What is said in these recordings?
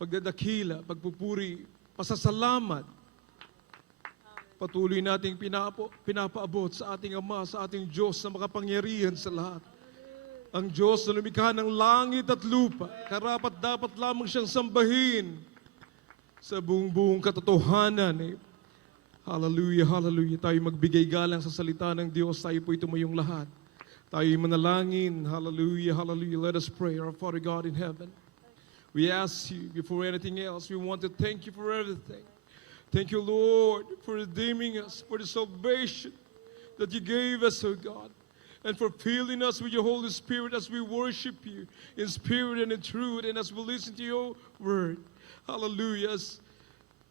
pagdadakila, pagpupuri, pasasalamat. Patuloy nating pinapaabot sa ating Ama, sa ating Diyos na makapangyarihan sa lahat. Ang Diyos na lumikha ng langit at lupa, karapat dapat lamang siyang sambahin sa buong katotohanan. Hallelujah, hallelujah. Tayo magbigay galang sa salita ng Diyos. Tayo po tumayong lahat. Tayo manalangin. Hallelujah, hallelujah. Let us pray. Our Father God in heaven, we ask you, before anything else, we want to thank you for everything. Thank you, Lord, for redeeming us, for the salvation that you gave us, oh God, and for filling us with your Holy Spirit as we worship you in spirit and in truth, and as we listen to your word. Hallelujah.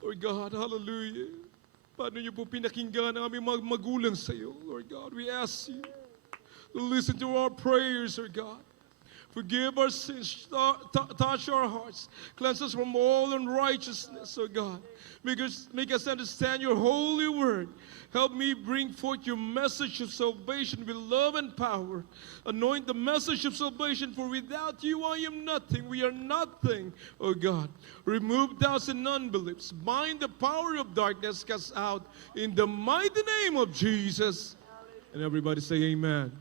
Lord God, hallelujah. Paano niyo po pinakinggan ang aming mga magulang sa iyo, Lord God? We ask you to listen to our prayers, Lord God. Forgive our sins, touch our hearts, cleanse us from all unrighteousness, oh God. Make us understand your holy word. Help me bring forth your message of salvation with love and power. Anoint the message of salvation, for without you I am nothing. We are nothing, oh God. Remove doubts and unbeliefs. Bind the power of darkness, cast out in the mighty name of Jesus. And everybody say amen.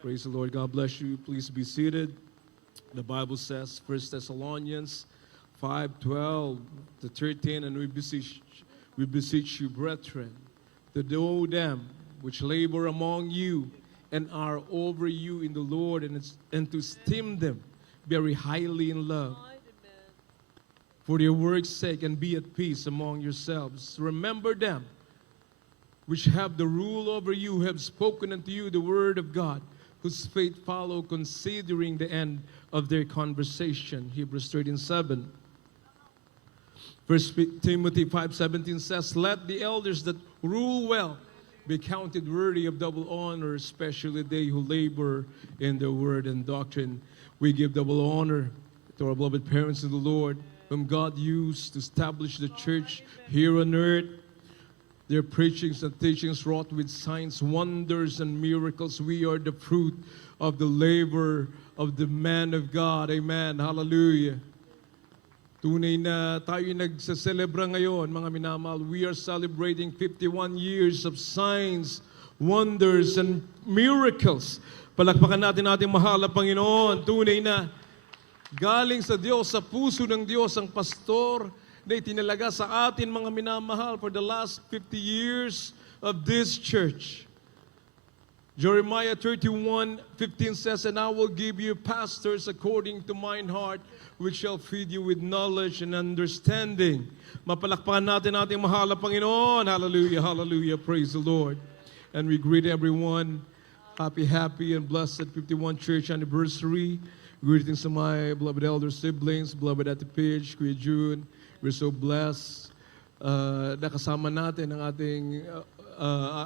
Praise the Lord. God bless you. Please be seated. The Bible says, 1 Thessalonians 5:12-13, and we beseech you, brethren, to know them which labor among you and are over you in the Lord, and to esteem them very highly in love. For their work's sake, and be at peace among yourselves. Remember them which have the rule over you, have spoken unto you the word of God, whose faith follow, considering the end of their conversation. Hebrews 13:7. 1 Timothy 5:17 says, let the elders that rule well be counted worthy of double honor, especially they who labor in the word and doctrine. We give double honor to our beloved parents in the Lord, whom God used to establish the church here on earth. Their preachings and teachings wrought with signs, wonders, and miracles. We are the fruit of the labor of the man of God. Amen. Hallelujah. Tunay na tayo nagsaselebra ngayon, mga minamahal. We are celebrating 51 years of signs, wonders, and miracles. Palakpakan natin ating mahal na Panginoon. Tunay na galing sa Diyos, sa puso ng Diyos, ang pastor na itinalaga sa atin, mga minamahal, for the last 50 years of this church. Jeremiah 31:15 says, and I will give you pastors according to mine heart, which shall feed you with knowledge and understanding. Mapalakpakan natin ating mahal na Panginoon. Hallelujah, hallelujah, praise the Lord. And we greet everyone, happy and blessed 51 church anniversary. Greetings to my beloved elder siblings, beloved Ate Pidge, Kuya June. We're so blessed. Nakasama natin ang ating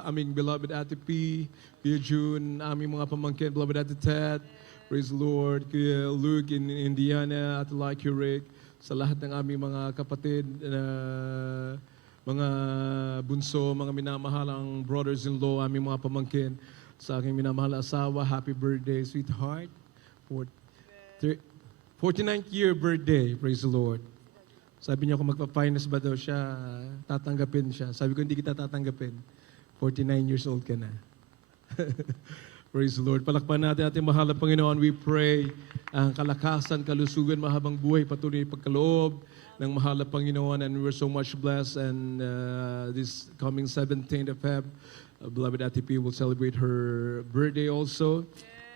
aming beloved Ate P, Kuya June, aming mga pamangkin, beloved Ate Ted. Praise the Lord. Kuya Luke in Indiana, Ate Like Rick, sa lahat ng aming mga kapatid, mga bunso, mga minamahalang brothers-in-law, aming mga pamangkin, sa aking minamahal na asawa, happy birthday, sweetheart. 49th year birthday, praise the Lord. Sabi niya kung magpa-finance ba daw siya, tatanggapin siya. Sabi ko, hindi kita tatanggapin. 49 years old ka na. Praise the Lord. Palakpan natin ating mahal na Panginoon. We pray ang kalakasan, kalusugan, mahabang buhay, patuloy pagkaloob ng mahal na Panginoon. And we're so much blessed. And this coming 17th of Feb, beloved Ate P will celebrate her birthday also.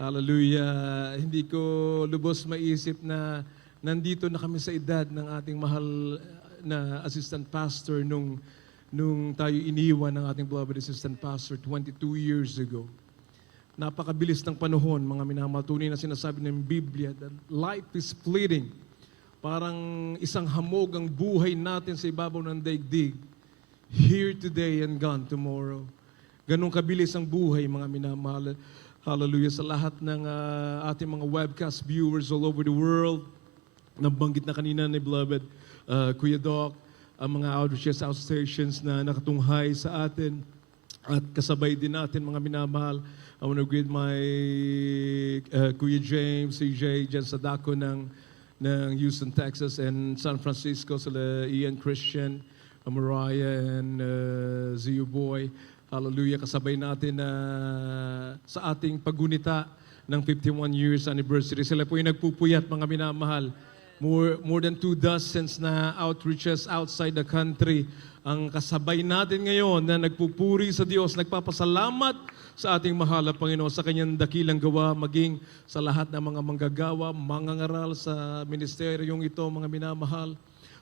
Hallelujah. Hindi ko lubos maisip na nandito na kami sa edad ng ating mahal na assistant pastor nung tayo iniwan ng ating beloved assistant pastor 22 years ago. Napakabilis ng panahon, mga minamahal. Tunay na sinasabi ng Biblia that life is fleeting. Parang isang hamog ang buhay natin sa ibabaw ng daigdig. Here today and gone tomorrow. Ganong kabilis ang buhay, mga minamahal. Hallelujah. Sa lahat ng ating mga webcast viewers all over the world, nabanggit na kanina ni beloved Kuya Doc, ang mga outreaches, outstations na nakatunghay sa atin at kasabay din natin, mga minamahal. I want to greet my Kuya James, CJ, dyan sa dako ng ng Houston, Texas, and San Francisco, sila Ian Christian, Mariah, and Zio Boy. Hallelujah, kasabay natin na sa ating paggunita ng 51 years anniversary. Sila po yung nagpupuyat, mga minamahal. More than 2 dozens na outreaches outside the country. Ang kasabay natin ngayon na nagpupuri sa Diyos, nagpapasalamat sa ating mahal na Panginoon sa kanyang dakilang gawa, maging sa lahat ng mga manggagawa, mangangaral sa ministeryong ito, mga minamahal.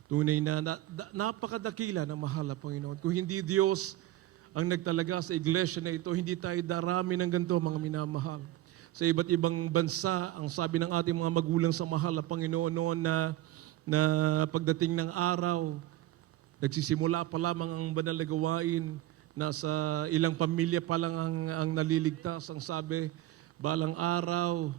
Tunay na napakadakila ng mahal na Panginoon. Kung hindi Diyos ang nagtalaga sa iglesia na ito, hindi tayo darami ng ganito, mga minamahal. Sa iba't ibang bansa, ang sabi ng ating mga magulang sa mahal na Panginoon noon na pagdating ng araw, nagsisimula pa lamang ang banal na gawain, nasa ilang pamilya pa lang ang naliligtas. Ang sabi, balang araw,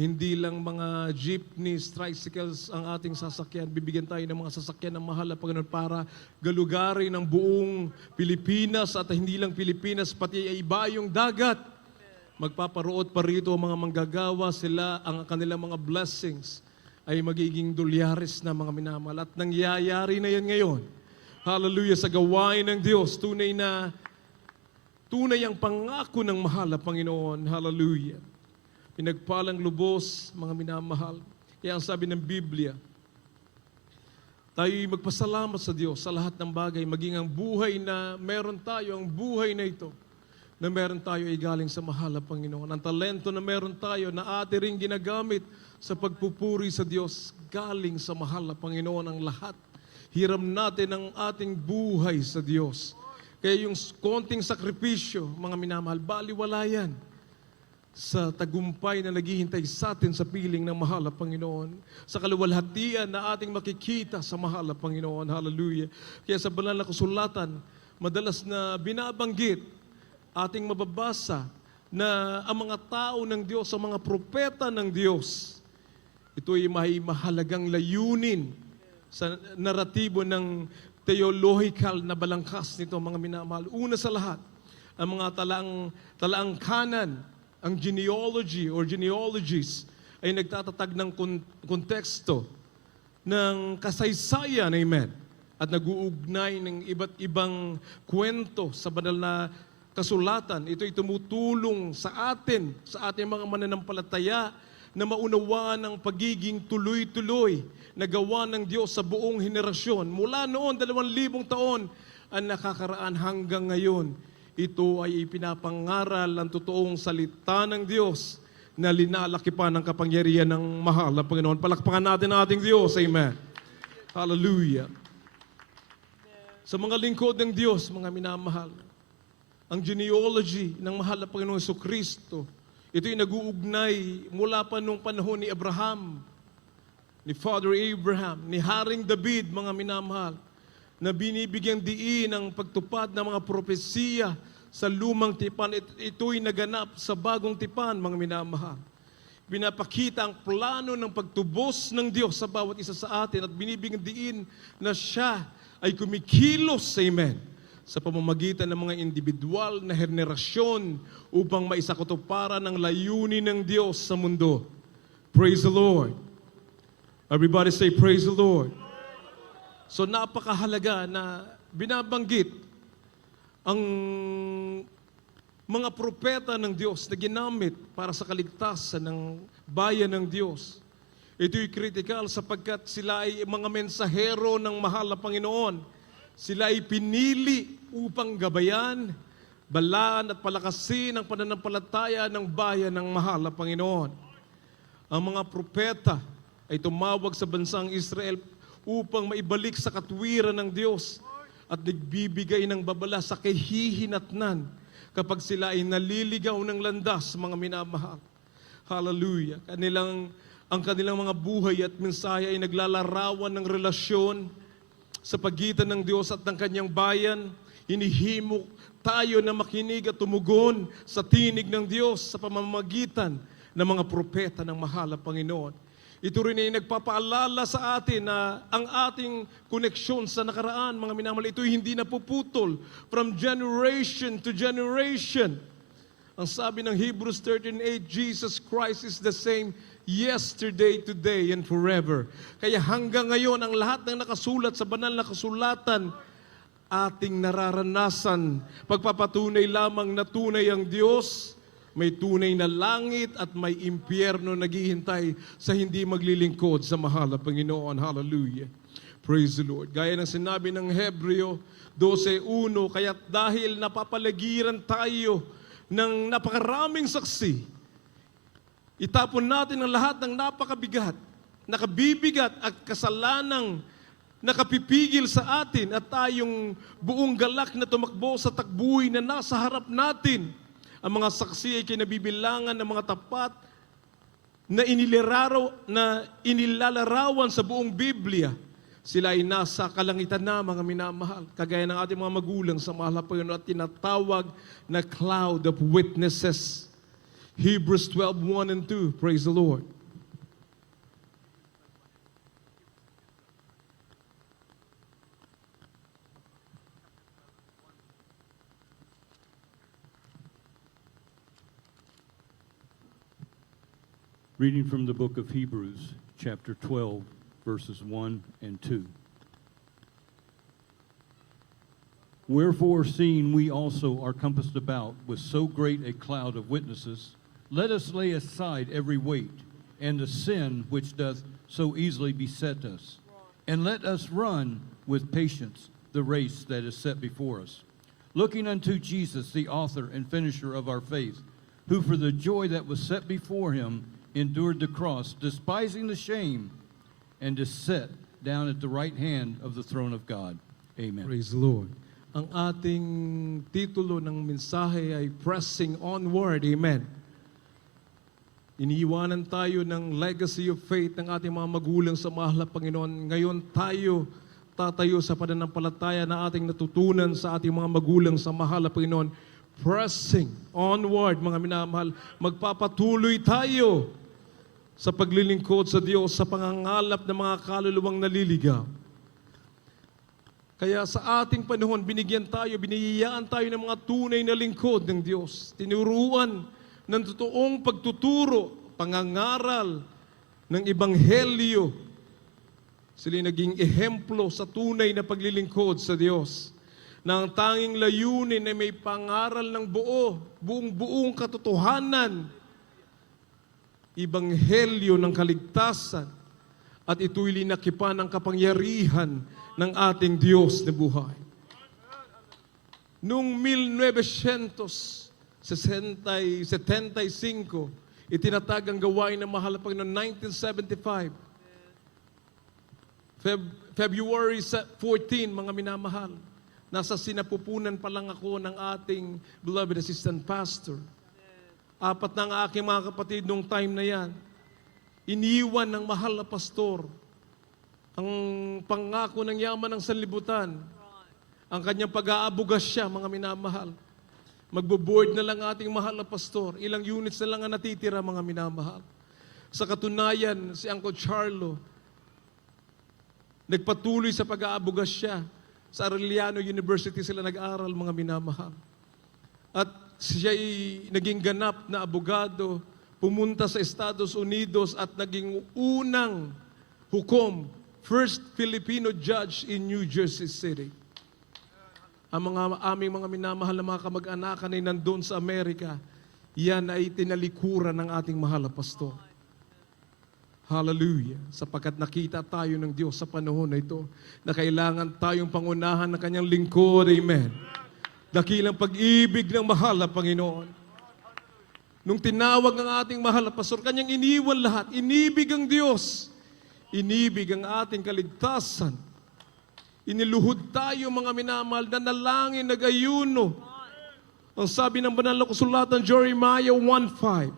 hindi lang mga jeepneys, tricycles ang ating sasakyan. Bibigyan tayo ng mga sasakyan ng mahal na Panginoon para galugarin ng buong Pilipinas at hindi lang Pilipinas, pati ay ibayong dagat. Magpaparoot pa rito ang mga manggagawa, sila ang kanilang mga blessings ay magiging dolyares na, mga minamahal. At nangyayari na yan ngayon. Hallelujah, sa gawain ng Diyos, tunay ang pangako ng mahal na Panginoon. Hallelujah. Pinagpalang lubos, mga minamahal. Kaya ang sabi ng Biblia, tayo'y magpasalamat sa Diyos sa lahat ng bagay, maging ang buhay na meron tayo, ang buhay na ito, na meron tayo ay galing sa mahal na Panginoon. Ang talento na meron tayo na ating ring ginagamit sa pagpupuri sa Diyos, galing sa mahal na Panginoon ang lahat. Hiram natin ang ating buhay sa Diyos. Kaya yung konting sakripisyo, mga minamahal, baliwala yan sa tagumpay na naghihintay sa atin sa piling ng mahal na Panginoon, sa kaluwalhatian na ating makikita sa mahal na Panginoon. Hallelujah. Kaya sa banal na kasulatan, madalas na binabanggit, ating mababasa na ang mga tao ng Diyos, ang mga propeta ng Diyos, ito ay may mahalagang layunin sa naratibo ng theological na balangkas nito, mga minamahal. Una sa lahat, ang mga talaang kanan, ang genealogy or genealogies ay nagtatatag ng konteksto ng kasaysayan, amen, at nag-uugnay ng iba't ibang kwento sa banal na kasulatan. Ito ay tumutulong sa atin, sa ating mga mananampalataya, na maunawaan ang pagiging tuloy-tuloy na gawa ng Diyos sa buong henerasyon. Mula noon, 2,000 taon ang nakakaraan hanggang ngayon. Ito ay ipinapangaral ang totoong salita ng Diyos na linalaki pa ng kapangyarihan ng mahal na Panginoon. Palakpakan natin ang ating Diyos. Amen. Hallelujah. Sa mga lingkod ng Diyos, mga minamahal, ang genealogy ng mahal na Panginoon Jesucristo, ito'y nag-uugnay mula pa nung panahon ni Abraham, ni Father Abraham, ni Haring David, mga minamahal, na binibigyang diin ang pagtupad ng mga propesiya sa lumang tipan. Ito'y naganap sa bagong tipan, mga minamahal. Pinapakita ang plano ng pagtubos ng Diyos sa bawat isa sa atin at binibigyang diin na siya ay kumikilos, amen, sa pamamagitan ng mga individual na henerasyon upang maisakatuparan ng layunin ng Diyos sa mundo. Praise the Lord. Everybody say, praise the Lord. So napakahalaga na binabanggit ang mga propeta ng Diyos na ginamit para sa kaligtasan ng bayan ng Diyos. Ito'y critical sapagkat sila ay mga mensahero ng mahal na Panginoon. Sila ay pinili upang gabayan, balaan at palakasin ang pananampalataya ng bayan ng mahal na Panginoon. Ang mga propeta ay tumawag sa bansang Israel upang maibalik sa katwiran ng Diyos at nagbibigay ng babala sa kahihinatnan kapag sila ay naliligaw ng landas, mga minamahal. Hallelujah. Ang kanilang mga buhay at mensahe ay naglalarawan ng relasyon sa pagitan ng Diyos at ng kanyang bayan. Hinihimok tayo na makinig at tumugon sa tinig ng Diyos sa pamamagitan ng mga propeta ng mahal na Panginoon. Ito rin ay nagpapaalala sa atin na ang ating koneksyon sa nakaraan, mga minamahal, ito hindi napuputol from generation to generation. Ang sabi ng Hebrews 13:8, Jesus Christ is the same yesterday, today, and forever. Kaya hanggang ngayon, ang lahat ng nakasulat sa banal na kasulatan, ating nararanasan. Pagpapatunay lamang na tunay ang Diyos, may tunay na langit at may impyerno naghihintay sa hindi maglilingkod sa mahal na Panginoon. Hallelujah. Praise the Lord. Gaya ng sinabi ng Hebreo 12:1, kaya't dahil napapalagiran tayo ng napakaraming saksi, itapon natin ang lahat ng napakabigat, nakabibigat at kasalanang nakapipigil sa atin at tayong buong galak na tumakbo sa takbuhay na nasa harap natin. Ang mga saksi ay kinabibilangan ng mga tapat na inilalarawan sa buong Biblia. Sila ay nasa kalangitan na, mga minamahal, kagaya ng ating mga magulang sa mahal na Panginoon at tinatawag na cloud of witnesses. Hebrews 12:1 and 2. Praise the Lord. Reading from the book of Hebrews, chapter 12, verses 1 and 2. Wherefore, seeing we also are compassed about with so great a cloud of witnesses, let us lay aside every weight and the sin which doth so easily beset us, and let us run with patience the race that is set before us, looking unto Jesus, the author and finisher of our faith, who for the joy that was set before him endured the cross, despising the shame, and is set down at the right hand of the throne of God. Amen. Praise the Lord. Ang ating titulo ng mensahe ay Pressing Onward. Amen. Iniiwanan tayo ng legacy of faith ng ating mga magulang sa mahal na Panginoon. Ngayon tayo tatayo sa pananampalataya na ating natutunan sa ating mga magulang sa mahal na Panginoon. Pressing onward, mga minamahal. Magpapatuloy tayo sa paglilingkod sa Diyos, sa pangangalap ng mga kaluluwang naliligaw. Kaya sa ating panahon, binihiyaan tayo ng mga tunay na lingkod ng Diyos. Tinuruan ng totoong pagtuturo, pangangaral ng Ebanghelyo. Sila naging ehemplo sa tunay na paglilingkod sa Diyos. Na ang tanging layunin ay may pangaral ng buong katotohanan, Ebanghelyo ng kaligtasan, at ito'y linakipan ng kapangyarihan ng ating Diyos na buhay. Noong 1975, itinatag ang gawain ng mahal na Panginoon. 1975, February 14, mga minamahal, nasa sinapupunan pa lang ako ng ating beloved assistant pastor. 4 na ang aking mga kapatid nung time na yan. Iniwan ng mahal na pastor ang pangako ng yaman ng sanlibutan. Ang kanyang pag-aabugas siya, mga minamahal. Magbo-board na lang ating mahal na pastor. Ilang units na lang ang natitira, mga minamahal. Sa katunayan, si Uncle Charlo, nagpatuloy sa pag-aabugas siya. Sa Arellano University sila nag-aral, mga minamahal. At siya'y naging ganap na abogado, pumunta sa Estados Unidos at naging unang hukom, first Filipino judge in New Jersey City. Ang aming mga minamahal na mga kamag-anakan ay nandun sa Amerika, yan ay tinalikuran ng ating mahal na pastor. Hallelujah. Sapagkat nakita tayo ng Diyos sa panahon na ito na kailangan tayong pangunahan ng kanyang lingkod. Amen. Dakilang pag-ibig ng mahal na Panginoon. Nung tinawag ng ating mahal na pastor, kanyang iniwan lahat. Inibig ang Diyos. Inibig ang ating kaligtasan. Iniluhod tayo, mga minamahal, na nalangin, nag-ayuno. Ang sabi ng banal na kasulatan, Jeremiah 1:5,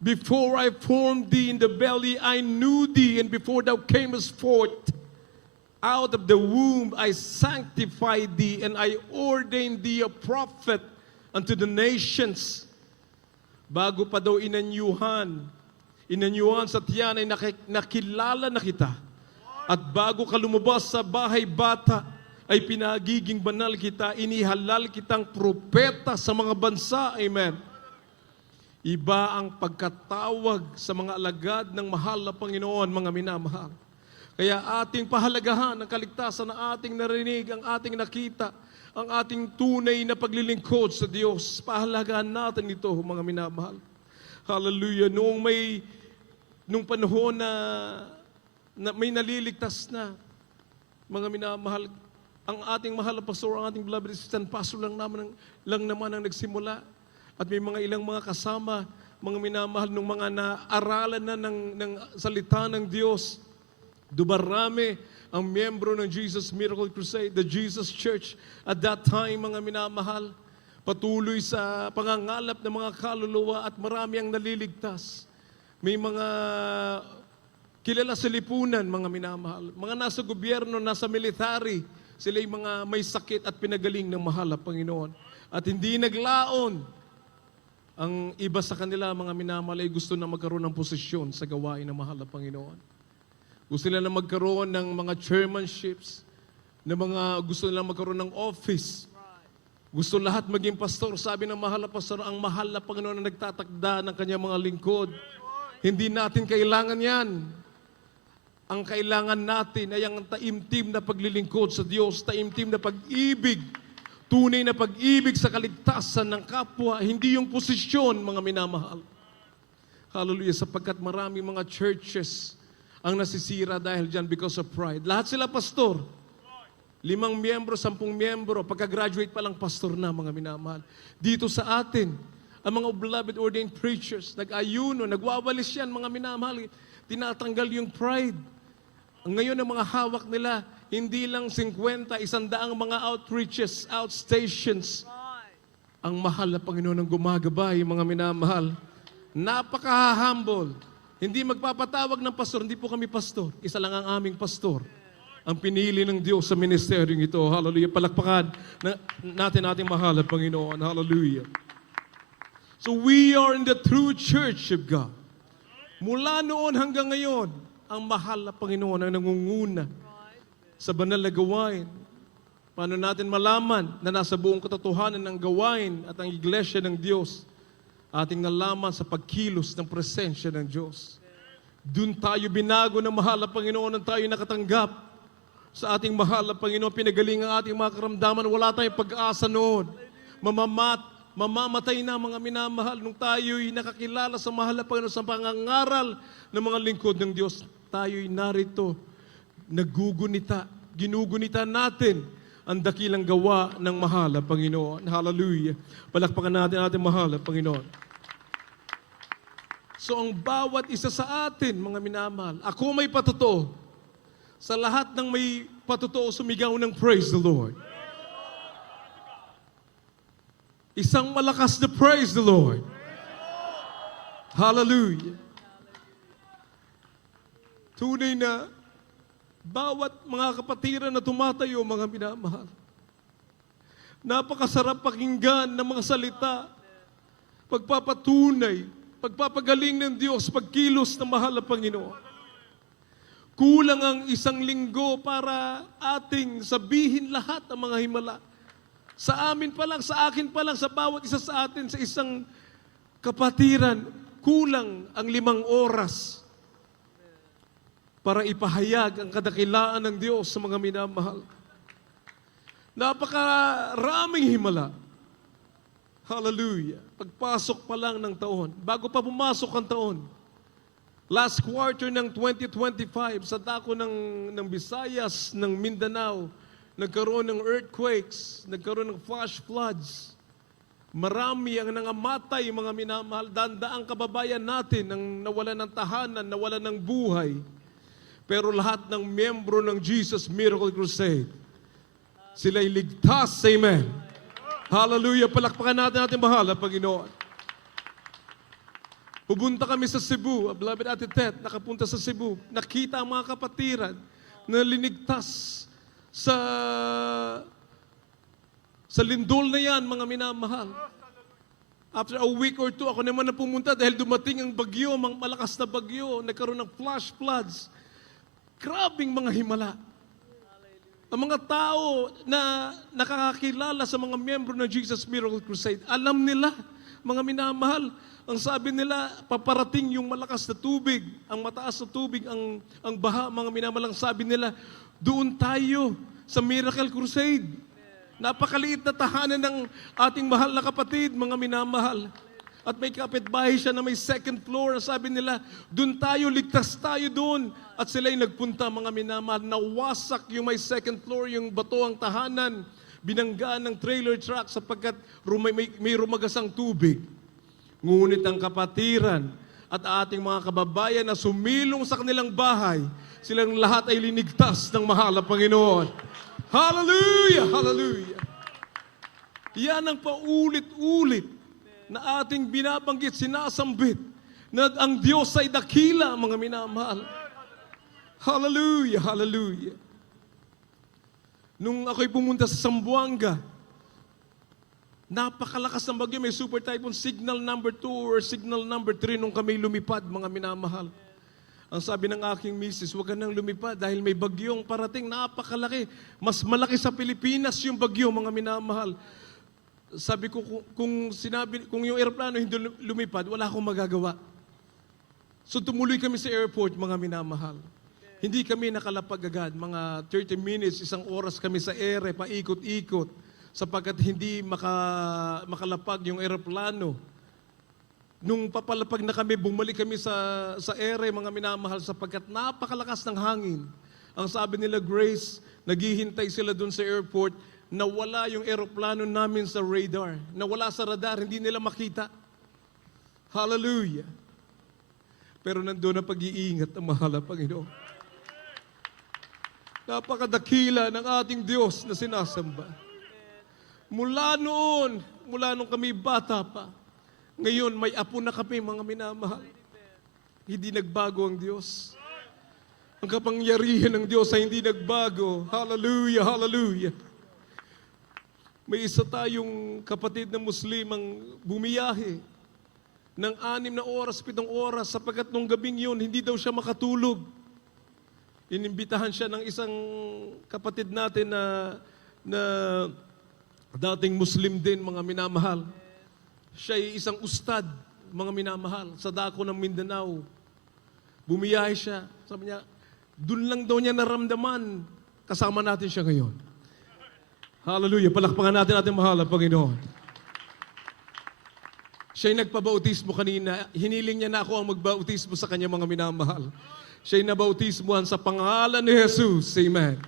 before I formed thee in the belly, I knew thee, and before thou camest forth out of the womb, I sanctified thee, and I ordained thee a prophet unto the nations. Bago pa daw inanyuhan sa tiyan ay nakilala na kita. At bago ka lumabas sa bahay bata, ay pinagiging banal kita, inihalal kitang propeta sa mga bansa. Amen. Iba ang pagkatawag sa mga alagad ng mahal na Panginoon, mga minamahal. Kaya ating pahalagahan ang kaligtasan na ating narinig, ang ating nakita, ang ating tunay na paglilingkod sa Diyos. Pahalagahan natin ito, mga minamahal. Hallelujah. Nung panahon na may naliligtas na, mga minamahal, ang ating mahal na pastor, ang ating beloved assistant pastor lang naman ang nagsimula. At may mga ilang mga kasama, mga minamahal, nung mga naaralan na ng salita ng Diyos. Dumarami ang miyembro ng Jesus Miracle Crusade, the Jesus Church. At that time, mga minamahal, patuloy sa pangangalap ng mga kaluluwa at marami ang naliligtas. May mga kilala sa lipunan, mga minamahal. Mga nasa gobyerno, nasa military, sila yung mga may sakit at pinagaling ng mahal na Panginoon. At hindi naglaon. Ang iba sa kanila, mga minamahal, ay gusto na magkaroon ng posisyon sa gawain ng mahal na Panginoon. Gusto nila na magkaroon ng mga chairmanships, gusto nila magkaroon ng office. Gusto lahat maging pastor. Sabi ng mahal na pastor, ang mahal na Panginoon na nagtatakda ng kanyang mga lingkod. Hindi natin kailangan yan. Ang kailangan natin ay ang taimtim na paglilingkod sa Diyos, taimtim na pag-ibig, tunay na pag-ibig sa kaligtasan ng kapwa, hindi yung posisyon, mga minamahal. Hallelujah, sapagkat marami mga churches ang nasisira dahil dyan because of pride. Lahat sila pastor. 5 miyembro, 10 miyembro, pagka-graduate pa lang pastor na, mga minamahal. Dito sa atin, ang mga beloved ordained preachers, nag-ayuno, nagwawalis yan, mga minamahal. Tinatanggal yung pride. Ngayon ang mga hawak nila, hindi lang 50, 100 mga outreaches, outstations. Ang mahal na Panginoon ang gumagabay, mga minamahal. Napaka-humble. Hindi magpapatawag ng pastor, hindi po kami pastor. Isa lang ang aming pastor. Ang pinili ng Diyos sa ministeryong ito. Hallelujah. Palakpakan natin ating mahal na Panginoon. Hallelujah. So we are in the true church of God. Mula noon hanggang ngayon, ang mahal na Panginoon ang nangunguna sa banal na gawain. Paano natin malaman na nasa buong katotohanan ng gawain at ang iglesia ng Diyos? Ating nalaman sa pagkilos ng presensya ng Diyos. Doon tayo binago ng mahal na Panginoon nang tayo nakatanggap sa ating mahal na Panginoon. Pinagaling ang ating mga karamdaman. Wala tayong pag-asa noon. Mamamatay na, mga minamahal. Nung tayo'y nakakilala sa mahal na Panginoon sa pangangaral ng mga lingkod ng Diyos, tayo'y narito. Ginugunita natin ang dakilang gawa ng mahal na Panginoon. Hallelujah. Palakpakan natin ating mahal na Panginoon. So ang bawat isa sa atin, mga minamahal, ako may patotoo. Sa lahat ng may patotoo, sumigaw ng praise the Lord. Isang malakas na praise the Lord. Hallelujah. Tunay na bawat mga kapatiran na tumatayo, mga minamahal, napakasarap pakinggan ng mga salita, pagpapatunay, pagpapagaling ng Diyos, pagkilos ng mahal na Panginoon. Kulang ang 1 linggo para ating sabihin lahat ang mga himala. Sa amin pa lang, sa akin pa lang, sa bawat isa sa atin, sa isang kapatiran, kulang ang 5 oras para ipahayag ang kadakilaan ng Diyos sa mga minamahal. Napakaraming himala. Hallelujah. Pagpasok pa lang ng taon, bago pa pumasok ang taon, last quarter ng 2025, sa dako ng Visayas, ng Mindanao, nagkaroon ng earthquakes, nagkaroon ng flash floods. Marami ang nangamatay, mga minamahal. Dandaang kababayan natin ang nawalan ng tahanan, nawalan ng buhay. Pero lahat ng miyembro ng Jesus Miracle Crusade, sila'y ligtas. Amen. Hallelujah. Palakpakan natin ating mahal na Panginoon. Pupunta kami sa Cebu. Beloved Ate Tet, nakapunta sa Cebu. Nakita ang mga kapatiran na linigtas sa lindol na yan, mga minamahal. After a week or 2, ako naman na pumunta dahil dumating ang bagyo, malakas na bagyo, nagkaroon ng flash floods. Grabing mga himala. Ang mga tao na nakakakilala sa mga miyembro ng Jesus Miracle Crusade, alam nila mga minamahal. Ang sabi nila, paparating yung malakas na tubig, ang mataas na tubig, ang baha, mga minamahal. Ang sabi nila, doon tayo sa Miracle Crusade. Napakaliit na tahanan ng ating mahal na kapatid, mga minamahal. At may kapitbahay siya na may second floor. Sabi nila, doon tayo, ligtas tayo doon. At sila'y nagpunta, mga minamahal. Nawasak yung may second floor, yung bato ang tahanan. Binanggaan ng trailer truck sapagkat may rumagasang tubig. Ngunit ang kapatiran at ating mga kababayan na sumilong sa kanilang bahay, silang lahat ay linigtas ng mahal na Panginoon. Hallelujah! Hallelujah! Yan ang paulit-ulit na ating binabanggit, sinasambit, na ang Diyos ay dakila, mga minamahal. Hallelujah, hallelujah. Nung ako'y pumunta sa Zamboanga, napakalakas ng bagyo, may super typhoon, signal number 2 or signal number 3 nung kami lumipad, mga minamahal. Ang sabi ng aking misis, huwag ka nang lumipad dahil may bagyong parating, napakalaki. Mas malaki sa Pilipinas yung bagyo, mga minamahal. Sabi ko, kung yung aeroplano hindi lumipad, wala akong magagawa. So tumuloy kami sa airport, mga minamahal. Hindi kami nakalapag agad, mga 30 minutes, 1 oras kami sa ere, paikot-ikot, sapagkat hindi makalapag yung aeroplano. Nung papalapag na kami, bumalik kami sa ere, mga minamahal, sapagkat napakalakas ng hangin. Ang sabi nila, Grace, naghihintay sila dun sa airport, nawala yung aeroplano namin sa radar. Nawala sa radar, hindi nila makita. Hallelujah. Pero nandun ang pag-iingat ng mahal na Panginoon. Napakadakila ng ating Diyos na sinasamba. Mula nung kami bata pa, ngayon may apo na kami, mga minamahal. Hindi nagbago ang Diyos. Ang kapangyarihan ng Diyos ay hindi nagbago. Hallelujah, hallelujah. May isa tayong kapatid na Muslim ang bumiyahe ng 6 na oras, 7 oras, sapagkat nung gabing yun, hindi daw siya makatulog. Inimbitahan siya ng isang kapatid natin na dating Muslim din, mga minamahal. Siya ay isang ustad, mga minamahal, sa dako ng Mindanao. Bumiyahe siya. Sabi niya, dun lang daw niya naramdaman, kasama natin siya ngayon. Hallelujah. Palakpakan natin ating mahal na Panginoon. Siya'y nagpabautismo kanina. Hiniling niya na ako ang magbautismo sa kanya, mga minamahal. Siya'y nabautismohan sa pangalan ni Jesus. Amen.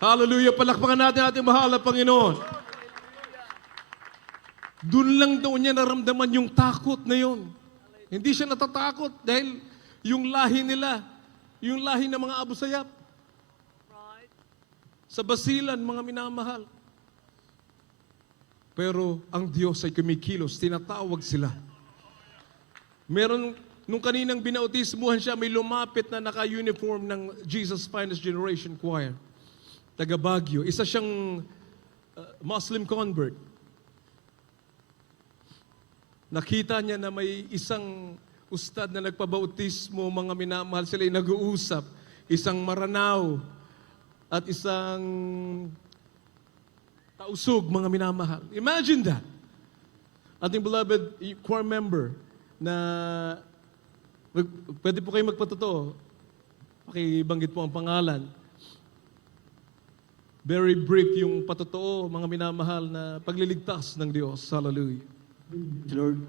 Hallelujah. Palakpakan natin ating mahal na Panginoon. Doon lang daw niya naramdaman yung takot na yun. Hindi siya natatakot dahil yung lahi nila, yung lahi ng mga Abu Sayyaf. Sa Basilan, mga minamahal. Pero ang Diyos ay kumikilos, tinatawag sila. Nung kaninang binautismuhan siya, may lumapit na naka-uniform ng Jesus Finest Generation Choir. Taga Baguio. Isa siyang Muslim convert. Nakita niya na may isang ustad na nagpabautismo, mga minamahal, sila ay nag-uusap. Isang Maranao at isang Tausug, mga minamahal. Imagine that. Ating beloved choir member na pwede po kayo magpatotoo. Pakibanggit po ang pangalan. Very brief yung patotoo, mga minamahal, na pagliligtas ng Diyos. Hallelujah. Lord,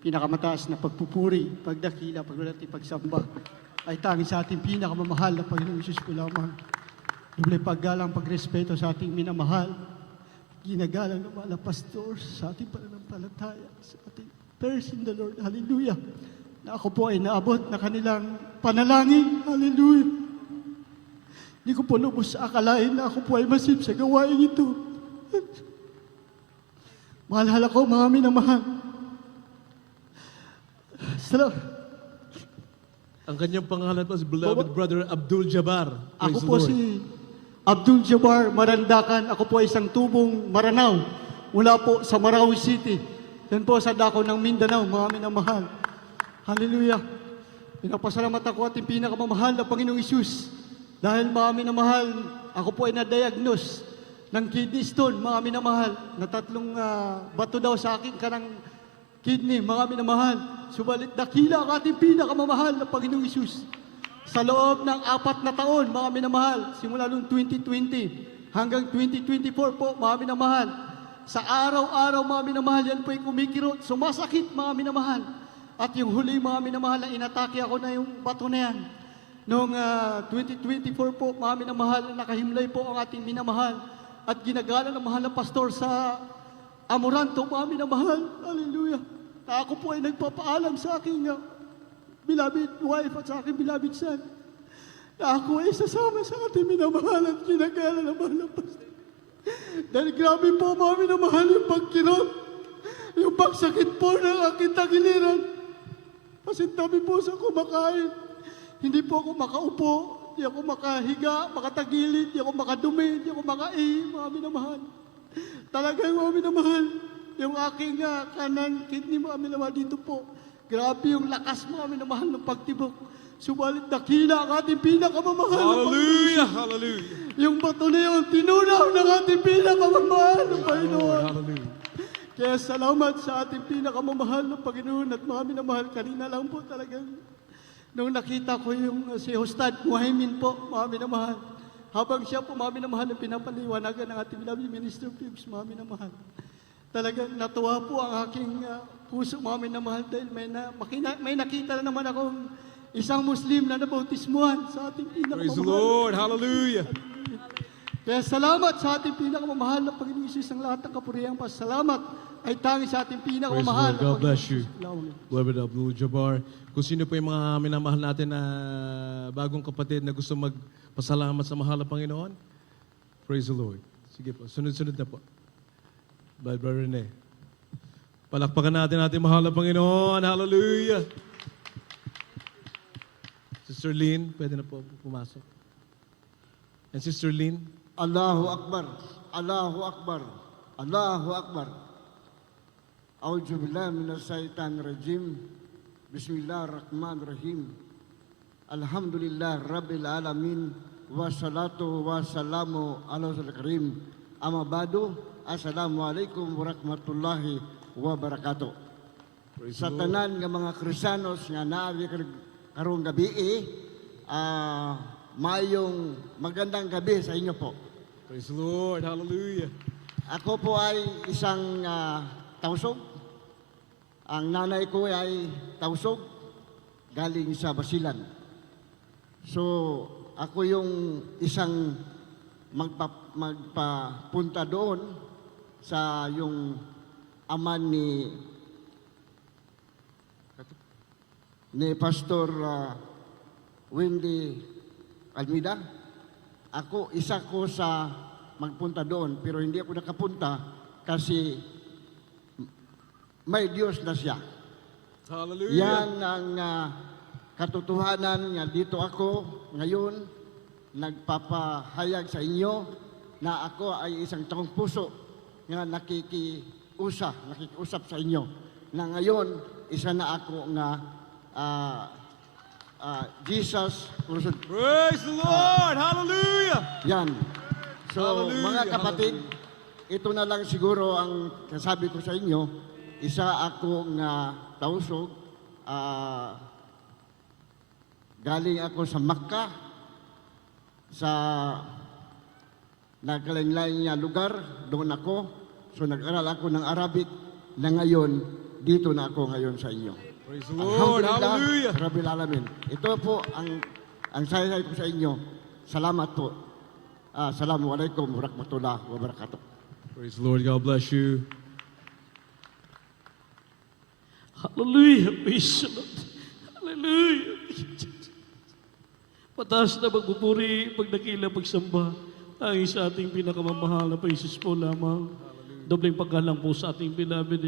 pinakamataas na pagpupuri, pagdakila, paglalati, pagsamba ay tanging sa ating pinakamamahal na Panginoong Isus po lamang. Doble paggalang, pagrespeto sa ating minamahal, ginagalang ng mga pastor sa ating pananampalataya, sa ating prayers in the Lord. Hallelujah. Na ako po ay naabot na kanilang panalangin. Hallelujah. Hindi ko po lubos akalain na ako po ay masip sa gawain ito. Mahal ko, mga minamahal. Ang kanyang pangalan po si beloved brother Abdul Jabbar. Ako Praise po the Lord. si Abdul Jabbar Marandakan. Ako po ay isang tubong Maranao mula po sa Marawi City. Yan po sa dako ng Mindanao, mga minamahal. Hallelujah. Pinapasalamat ako ating pinakamamahal na Panginoong Isus. Dahil mga minamahal, ako po ay na-diagnose ng kidney stone, mga minamahal, na 3 bato daw sa akin kanang kidney, mga minamahal. Subalit dakila ang ating pinakamamahal na Panginoong Isus. Sa loob ng 4 na taon, mga minamahal, simula noong 2020 hanggang 2024 po, mga minamahal, sa araw-araw, mga minamahal, yan po ay kumikirot, sumasakit, mga minamahal. At yung huli, mga minamahal, na inatake ako na yung bato na yan. Noong 2024 po, mga minamahal, nakahimlay po ang ating minamahal at ginagala ng mahal na pastor sa Amoranto, mga minamahal. Hallelujah. Na ako po ay nagpapaalam sa aking beloved wife at sa aking beloved son na ako ay sasama sa ating minamahal at ginagala ng mahal na pastor. Dahil grabe po, mga minamahal, yung pagkirot, yung pagsakit po ng aking tagiliran. Kasi dami po sa kumakain. Hindi po ako makaupo, hindi ako makahiga, makatagilid, hindi ako makadumi, hindi ako mga minamahal. Talagang mga minamahal, yung aking kanan kidney, mga minamahal, dito po. Grabe yung lakas, mga minamahal, ng pagtibok. Subalit dakila ang ating pinakamamahal. Hallelujah! Hallelujah! Yung bato na yun, tinunaw ng ating pinakamamahal ng Panginoon. Hallelujah! Kaya salamat sa ating pinakamamahal ng Panginoon at mga minamahal. Kanina lang po talagang nung nakita ko yung si Hostad Muhaymin po, mga minamahal. Habang siya po, mga minamahal, ang pinapaliwanagan ng ating beloved Minister Pips, mga minamahal. Talagang natuwa po ang aking puso, mga minamahal, dahil may nakita na naman akong isang Muslim na nabautismuhan sa ating pinakamamahal. Praise the Lord! Hallelujah! Kaya salamat sa ating pinakamamahal na Panginoon Isus ang lahat ng kapurihan. Pasalamat ay tangi sa ating Praise the pinakamamahal Lord. God bless you. Panginoon. Beloved Abdul Jabbar. Kung sino po yung mga minamahal natin na bagong kapatid na gusto magpasalamat sa mahal na Panginoon, praise the Lord. Sige po, sunod-sunod na po. By Brother Rene. Palakpakan natin mahal na Panginoon. Hallelujah! Sister Lynn, pwede na po pumasok. And Sister Lynn, Allahu Akbar, Allahu Akbar, Allahu Akbar. A'udzu billahi minas syaitanir rajim. Bismillahirrahmanirrahim. Alhamdulillah rabbil alamin wassalatu wassalamu ala rasulil karim. Amma ba'du. Assalamualaikum warahmatullahi wabarakatuh. praise Sa the Lord. tanan nga mga Kristiyanos nga naari karong gabi mayong magandang gabi sa inyo po. Praise the Lord. Hallelujah. Ako po ay isang tausog. Ang nanay ko ay tausog galing sa Basilan. So, ako yung isang magpapunta doon sa yung ama ni Pastor Wendy Almeida. Ako, isa ko sa magpunta doon, pero hindi ako nakapunta kasi may Diyos na siya. Hallelujah. Yan ang katotohanan nga dito ako ngayon, nagpapahayag sa inyo na ako ay isang taong puso nga nakikiusap sa inyo. Na ngayon, isa na ako nga Jesus Christ. Praise the Lord. Hallelujah. Yan. So, Hallelujah, mga kapatid, ito na lang siguro ang kasabi ko sa inyo. Isa ako nga tausog. Galing ako sa Makkah, sa nagkalain-lain nga lugar, doon ako. So, nag-aral ako ng Arabic na ngayon, dito na ako ngayon sa inyo. Praise the Lord. Hallelujah. Rabbil alamin. Ito po ang sayay ko sa inyo. Salamat po. Assalamualaikum warahmatullahi wabarakatuh. Praise the Lord. God bless you. Hallelujah. Praise the Lord. Hallelujah. Pataas na magpupuri, pagdakila, pagsamba. Tanging sa ating pinakamamahal na Paisus po lamang. Dobleng paggalang po sa ating beloved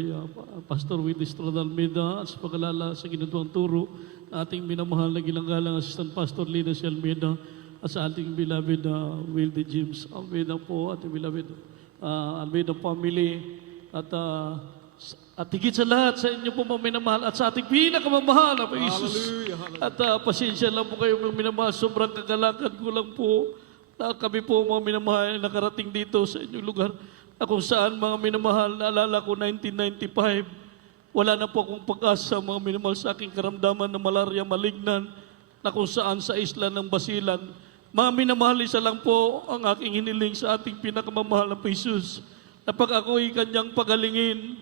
Pastor Willie Estrada Almeida at sa pagkalala sa ginatuang turo ating minamahal na ginanggalang Assistant Pastor Lina C. Almeida at sa ating beloved Wildy James Almeida po, ating beloved Almeida family at higit sa lahat sa inyo po mga minamahal at sa ating pinakamamahal na Paisus. Hallelujah. Hallelujah. At pasensya lang po kayo mga minamahal, sobrang kagalakan ko lang po na kami po mga minamahal nakarating dito sa inyong lugar. Na kung saan mga minamahal, naalala ko 1995, wala na po akong pag-asa, mga minamahal, sa aking karamdaman ng malaria malignan na kung saan sa isla ng Basilan. Mga minamahal, isa lang po ang aking hiniling sa ating pinakamamahal na Jesus, na pag ako'y kanyang pagalingin,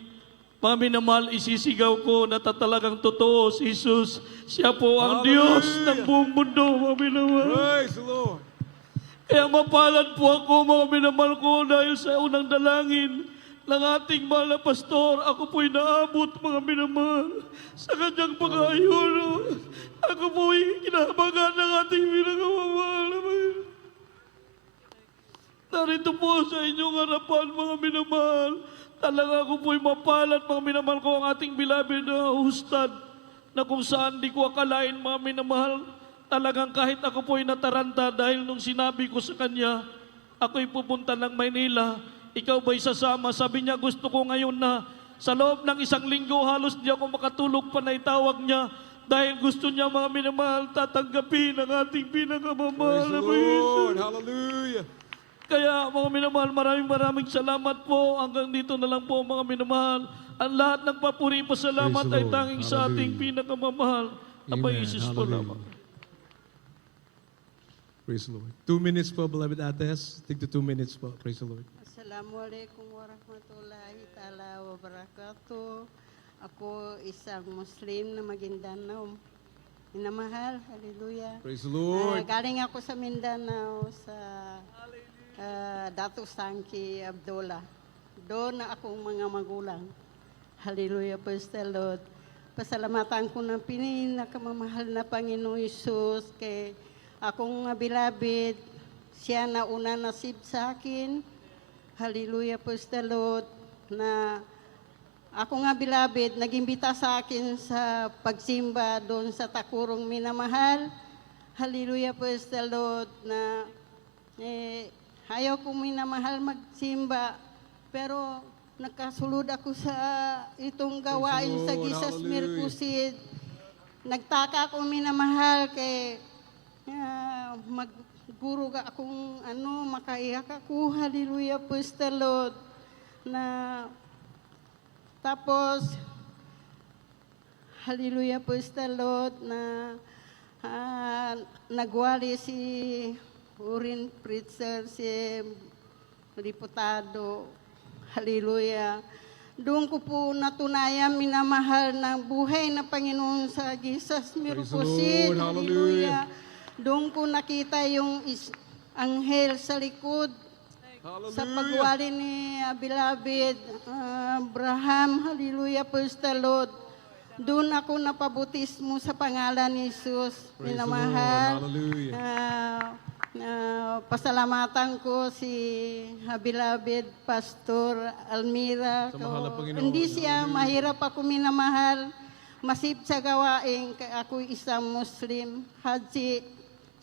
mga minamahal, isisigaw ko na talagang totoo si Jesus. Siya po ang Diyos ng buong mundo, mga minamahal. Praise the Lord. Kaya mapalad po ako, mga minamahal ko, dahil sa unang dalangin ng ating mahal na pastor, ako po'y naabot, mga minamahal, sa kanyang pag-aayuno. Ako po'y kinahabagan ng ating pinakamamahal. Narito po sa inyong harapan, mga minamahal. Talaga ako po'y mapalad, mga minamahal ko, ang ating beloved na hustad, na kung saan di ko akalain, mga minamahal, talagang kahit ako po'y nataranta dahil nung sinabi ko sa kanya, ako'y pupunta ng Maynila, ikaw ba'y sasama? Sabi niya, gusto ko ngayon na. Sa loob ng 1 linggo, halos di ako makatulog pa na itawag niya dahil gusto niya, mga minamahal, tatanggapin ang ating pinakamamahal Praise na the Jesus. Lord. Hallelujah. Kaya, mga minamahal, maraming salamat po. Hanggang dito na lang po, mga minamahal. Ang lahat ng papuri pa salamat Praise the ay Lord. tanging sa ating Hallelujah. pinakamamahal na Amen. Jesus po Hallelujah. lamang. Praise the Lord. 2 minutes po, beloved ates. Take the 2 minutes po. Praise the Lord. Assalamualaikum warahmatullahi taala wabarakatuh. Ako isang Muslim na Maguindanao. Minamahal, haleluya. Praise the Lord. Galing ako sa Mindanao sa Datu Sangki Abdullah. Doon na akong mga magulang. Haleluya, praise the Lord. Pasalamatan ko ng pinakamamahal na Panginoon Isus kay akong beloved, siya na una nasib sa akin. Hallelujah, praise the Lord, na ako nga beloved, nag-imbita sa akin sa pagsimba doon sa Takurong Minamahal. Hallelujah, praise the Lord, na ayaw ko minamahal magsimba, pero nakasulod ako sa itong gawain sa Lord, Gisas hallelujah. Merkusid. Nagtaka ako minamahal kay magguro ka akong makaiyak ako, hallelujah, praise the Lord, na tapos, hallelujah, praise the Lord, na nagwali si Urin Pritzer, si Diputado, hallelujah. Doon ko po natunayan, minamahal ng buhay na Panginoon sa Jesus Merkusid, Lord, hallelujah. Doon ko nakita yung anghel sa likod sa pagwali ni beloved Abraham, hallelujah, praise the Lord. Doon ako napabutismo sa pangalan ni Jesus, Praise the minamahal. Lord. Hallelujah. Pasalamatan ko si beloved Pastor Almira. Sa mahal na Panginoon. Hindi siya Hallelujah. mahirap ako minamahal. Masip sa gawain, ako isang Muslim, Haji,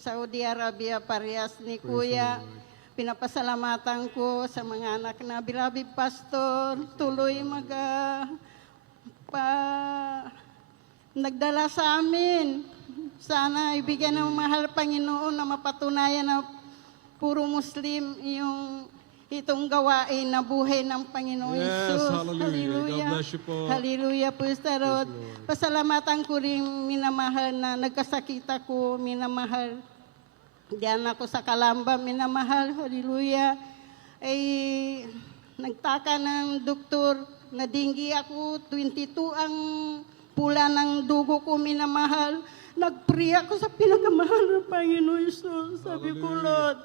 Saudi Arabia, parehas ni Praise Kuya. the Lord. Pinapasalamatan ko sa mga anak na beloved Pastor, tuloy nagdala sa amin. Sana ibigyan ng mahal Panginoon na mapatunayan na puro Muslim yung itong gawain na buhay ng Panginoon Yes, Isus. hallelujah. God bless you po. Hallelujah, praise the Lord. Lord. Pasalamatan ko rin, minamahal, na nagkasakit ako, minamahal. Diyan ako sa Kalamba, minamahal, hallelujah. Ay, nagtaka ng doktor, nadinggi ako, 22 ang pula ng dugo ko, minamahal. Nag-pray ako sa pinakamahal ng Panginoon Isus. Sabi ko, Hallelujah. Lord,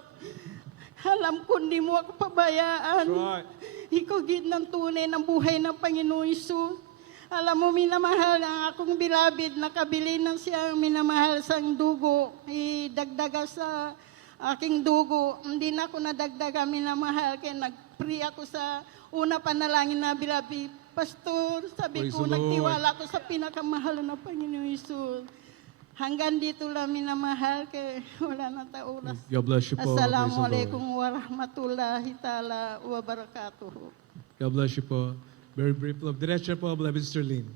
alam ko hindi mo ako pabayaan. That's right. Ikaw gid ng tunay ng buhay ng Panginoon Isus. Alam mo, minamahal, ang akong beloved, nakabili ng siyang minamahal sang dugo. Idagdaga sa aking dugo. Hindi na ako nadagdaga, minamahal, kaya nag-pray ako sa una panalangin na beloved Pastor. Sabi Praise ko, the Lord. nagtiwala ako sa pinakamahal na Panginoon Isus. Hanggang dito lang minamahal, kaya wala na oras. God bless you po. Praise the Lord. Assalamualaikum warahmatullahi taala wabarakatuh. God bless you po. Very brief love. Diretso po, beloved Sister Lynn.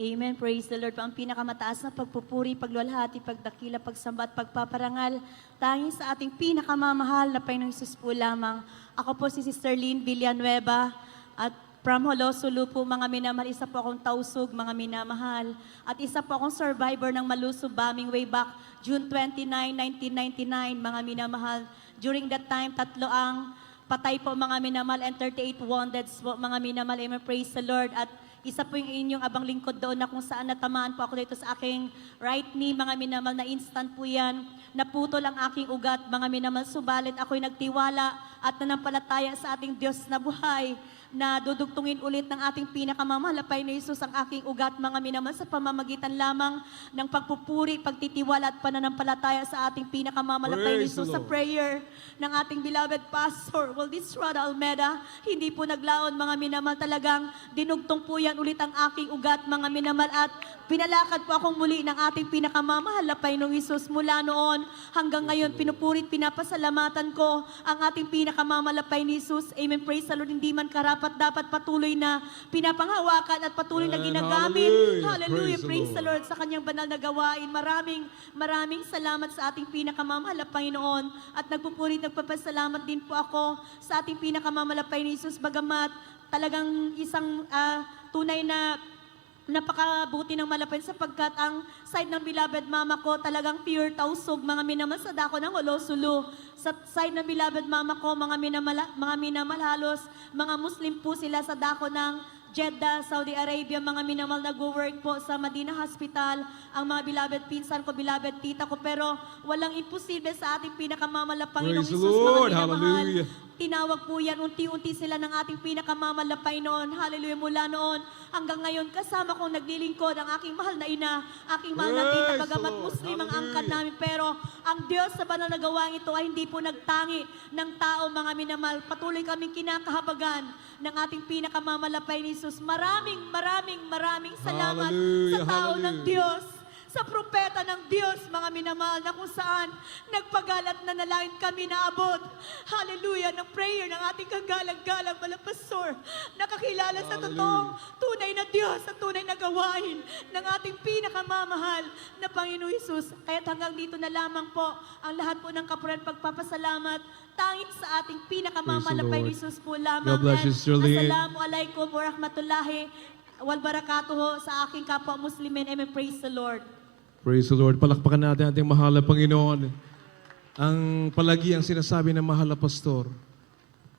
Amen. Praise the Lord. Ang pinakamataas na pagpupuri, pagluwalhati, pagdakila, pagsamba at pagpaparangal, tanging sa ating pinakamamahal na Panginoong Hesus po lamang. Ako po si Sister Lynn Villanueva at From Holosulu po, mga minamahal, isa po akong tausug, mga minamahal. At isa po akong survivor ng Maluso bombing way back June 29, 1999, mga minamahal. During that time, 3 ang patay po, mga minamahal, and 38 wounded po, mga minamahal. Amen, praise the Lord. At isa po yung inyong abang lingkod doon na kung saan natamaan po ako dito sa aking right knee, mga minamahal, na instant po yan. Naputol ang aking ugat, mga minamahal. Subalit ako'y nagtiwala at nanampalataya sa ating Diyos na buhay, na dudugtungin ulit ng ating pinakamamahal na Panginoon Hesus ang aking ugat, mga minamahal, sa pamamagitan lamang ng pagpupuri, pagtitiwala at pananampalataya sa ating pinakamamahal na Panginoon Praise the Hesus, sa Lord. prayer ng ating beloved Pastor Waldisrada Almeda. Hindi po naglaon, mga minamahal, talagang dinugtong po yan ulit ang aking ugat, mga minamahal, at pinalakad po akong muli ng ating pinakamamahal na Panginoong Hesus. Mula noon hanggang ngayon, pinupurit, pinapasalamatan ko ang ating pinakamamahal na Panginoong Hesus. Amen, praise the Lord. Hindi man karapat dapat patuloy na pinapanghawakan at patuloy na And ginagamit. hallelujah. Hallelujah, Praise praise the the Lord, sa kanyang banal na gawain. Maraming salamat sa ating pinakamamahal na Panginoon. At nagpupurit, nagpapasalamat din po ako sa ating pinakamamahal na Panginoon Hesus, bagamat talagang isang tunay na napakabuti ng malapit, sapagkat ang side ng beloved mama ko talagang pure tausog, mga minamahal, sa dako ng Holosulu. Sa side ng beloved mama ko, mga minamahal, halos mga Muslim po sila, sa dako ng Jeddah, Saudi Arabia, mga minamahal, nag-work po sa Medina Hospital. Ang mga beloved pinsan ko, beloved tita ko, pero walang imposible sa ating pinakamamahal na Panginoong Praise the Hesus, mga Lord. minamahal. Hallelujah. Tinawag po yan, unti-unti sila ng ating pinakamamahal na Panginoon. Hallelujah, mula noon hanggang ngayon, kasama kong naglilingkod ang aking mahal na ina, aking mahal na tita, Praise the bagamat Lord. Muslim ang Hallelujah. angkan namin. Pero ang Diyos sa banal na gawain ito ay hindi po nagtangi ng tao, mga minamahal. Patuloy kaming kinakahabagan ng ating pinakamamahal na Panginoon Hesus. Maraming salamat Hallelujah, sa tao ng hallelujah. Diyos, sa propeta ng Diyos, mga minamahal, na kung saan nagpagalat na nalangin kami naabot. Hallelujah, ng prayer ng ating kagalang-galang malapastor, nakakilala sa totoong tunay na Diyos, sa tunay na gawain ng ating pinakamamahal na Panginoon Hesus. Kaya't hanggang dito na lamang po ang lahat po ng kapuran pagpapasalamat, tanging sa ating pinakamamahal Praise the na Panginoon Lord. Hesus po lamang. God bless you, And Sister Lynn. Assalamualaikum warahmatullahi wabarakatuh sa aking kapwa Muslimin. Amen. Praise the Lord. Praise the Lord. Palakpakan natin ating mahal na Panginoon. Ang palagi ang sinasabi ng mahal na pastor,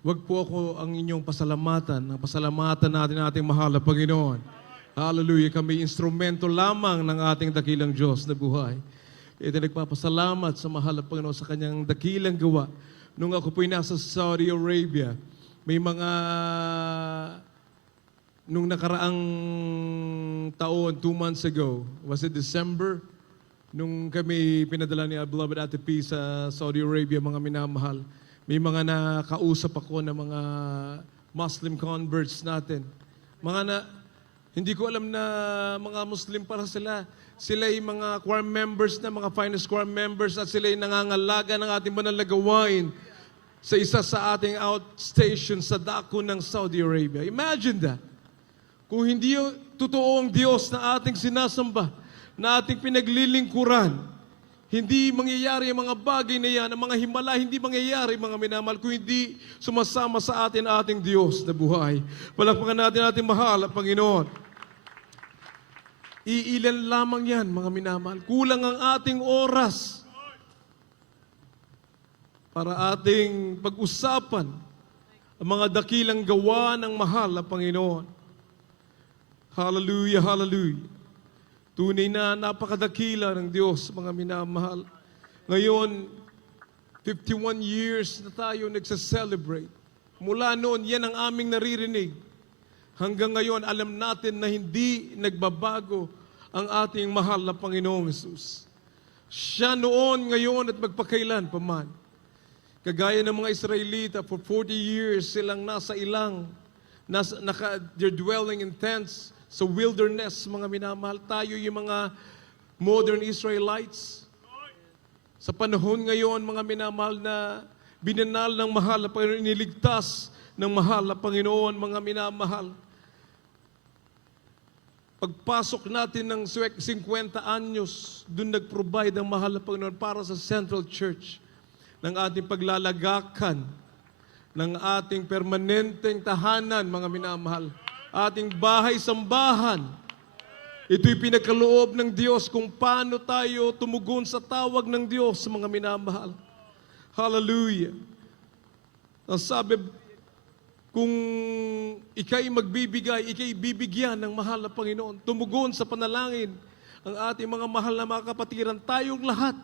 wag po ako ang inyong pasalamatan. Ang pasalamatan natin ang ating mahal na Panginoon. Hallelujah. Kami instrumento lamang ng ating dakilang Diyos na buhay. Ito nagpapasalamat sa mahal na Panginoon sa kanyang dakilang gawa. Nung ako po'y nasa Saudi Arabia, may mga nung nakaraang taon, 2 months ago, was it December? Nung kami pinadala ni beloved Ate P sa Saudi Arabia, mga minamahal, may mga nakausap ako ng mga Muslim converts natin. Hindi ko alam na mga Muslim pala sila. Sila ay mga choir members na, mga finest choir members, at sila ay nangangalaga ng ating banal na gawain sa isa sa ating outstation sa dako ng Saudi Arabia. Imagine that. Kung hindi yung totoong Diyos na ating sinasamba, na ating pinaglilingkuran, hindi mangyayari ang mga bagay na yan, ang mga himala, hindi mangyayari, mga minamahal, kung hindi sumasama sa atin ating Diyos na buhay. Palakpakan natin ating mahal at Panginoon. Iilan lamang yan, mga minamahal. Kulang ang ating oras para ating pag-usapan ang mga dakilang gawa ng mahal na Panginoon. Hallelujah, hallelujah. Tunay na napakadakila ng Diyos, mga minamahal. Ngayon, 51 years na tayo nagsa-celebrate. Mula noon, yan ang aming naririnig. Hanggang ngayon, alam natin na hindi nagbabago ang ating mahal na Panginoong Hesus. Siya noon, ngayon, at magpakailan paman. Kagaya ng mga Israelita, for 40 years silang nasa ilang, they're dwelling in tents, sa wilderness, mga minamahal. Tayo yung mga modern Israelites. Sa panahon ngayon, mga minamahal, na binanal ng mahal na Panginoon, iniligtas ng mahal na Panginoon, mga minamahal. Pagpasok natin ng 50 anyos, doon nag-provide ang mahal na Panginoon para sa Central Church ng ating paglalagakan ng ating permanenteng tahanan, mga minamahal. Ating bahay-sambahan. Ito'y pinagkaloob ng Diyos kung paano tayo tumugon sa tawag ng Diyos, mga minamahal. Hallelujah. Ang sabi, kung ika'y magbibigay, ika'y bibigyan ng mahal na Panginoon. Tumugon sa panalangin ang ating mga mahal na mga kapatiran, tayong lahat.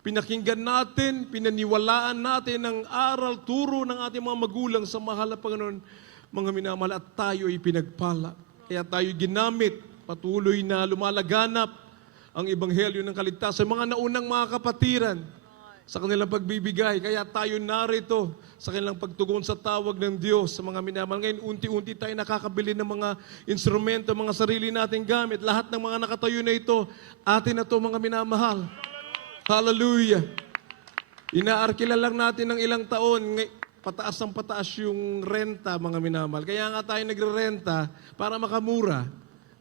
Pinakinggan natin, pinaniwalaan natin ang aral, turo ng ating mga magulang sa mahal na Panginoon, mga minamahal, at tayo ay pinagpala. Kaya tayo ginamit, patuloy na lumalaganap ang ebanghelyo ng kaligtasan. Mga naunang mga kapatiran, sa kanilang pagbibigay. Kaya tayo narito sa kanilang pagtugon sa tawag ng Diyos sa mga minamahal. Ngayon, unti-unti tayo nakakabili ng mga instrumento, mga sarili nating gamit. Lahat ng mga nakatayo na ito, atin na ito, mga minamahal. Hallelujah. Inaarkila lang natin ng ilang taon, pataas ang pataas yung renta, mga minamahal. Kaya nga tayo nagre-renta para makamura.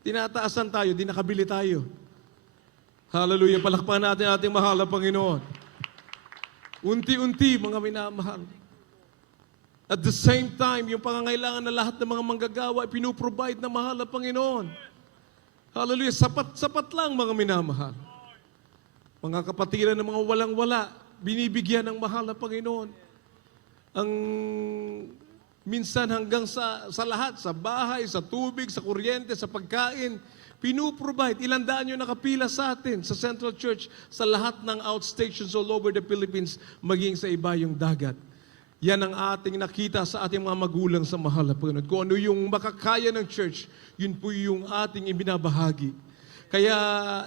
Tinataasan tayo, di nakabili tayo. Hallelujah. Palakpakan natin ating mahal na Panginoon. Unti-unti, mga minamahal. At the same time, yung pangangailangan na lahat ng mga manggagawa, pinuprovide na mahal na Panginoon. Hallelujah. Sapat lang, mga minamahal. Mga kapatiran ng mga walang-wala, binibigyan ng mahal na Panginoon. Ang minsan hanggang sa lahat, sa bahay, sa tubig, sa kuryente, sa pagkain, pinuprovide. Ilang daan yung nakapila sa atin sa Central Church, sa lahat ng outstations all over the Philippines, maging sa iba yung dagat. Yan ang ating nakita sa ating mga magulang sa mahal na Panginoon. Kung ano yung makakaya ng church, yun po yung ating ibinabahagi. Kaya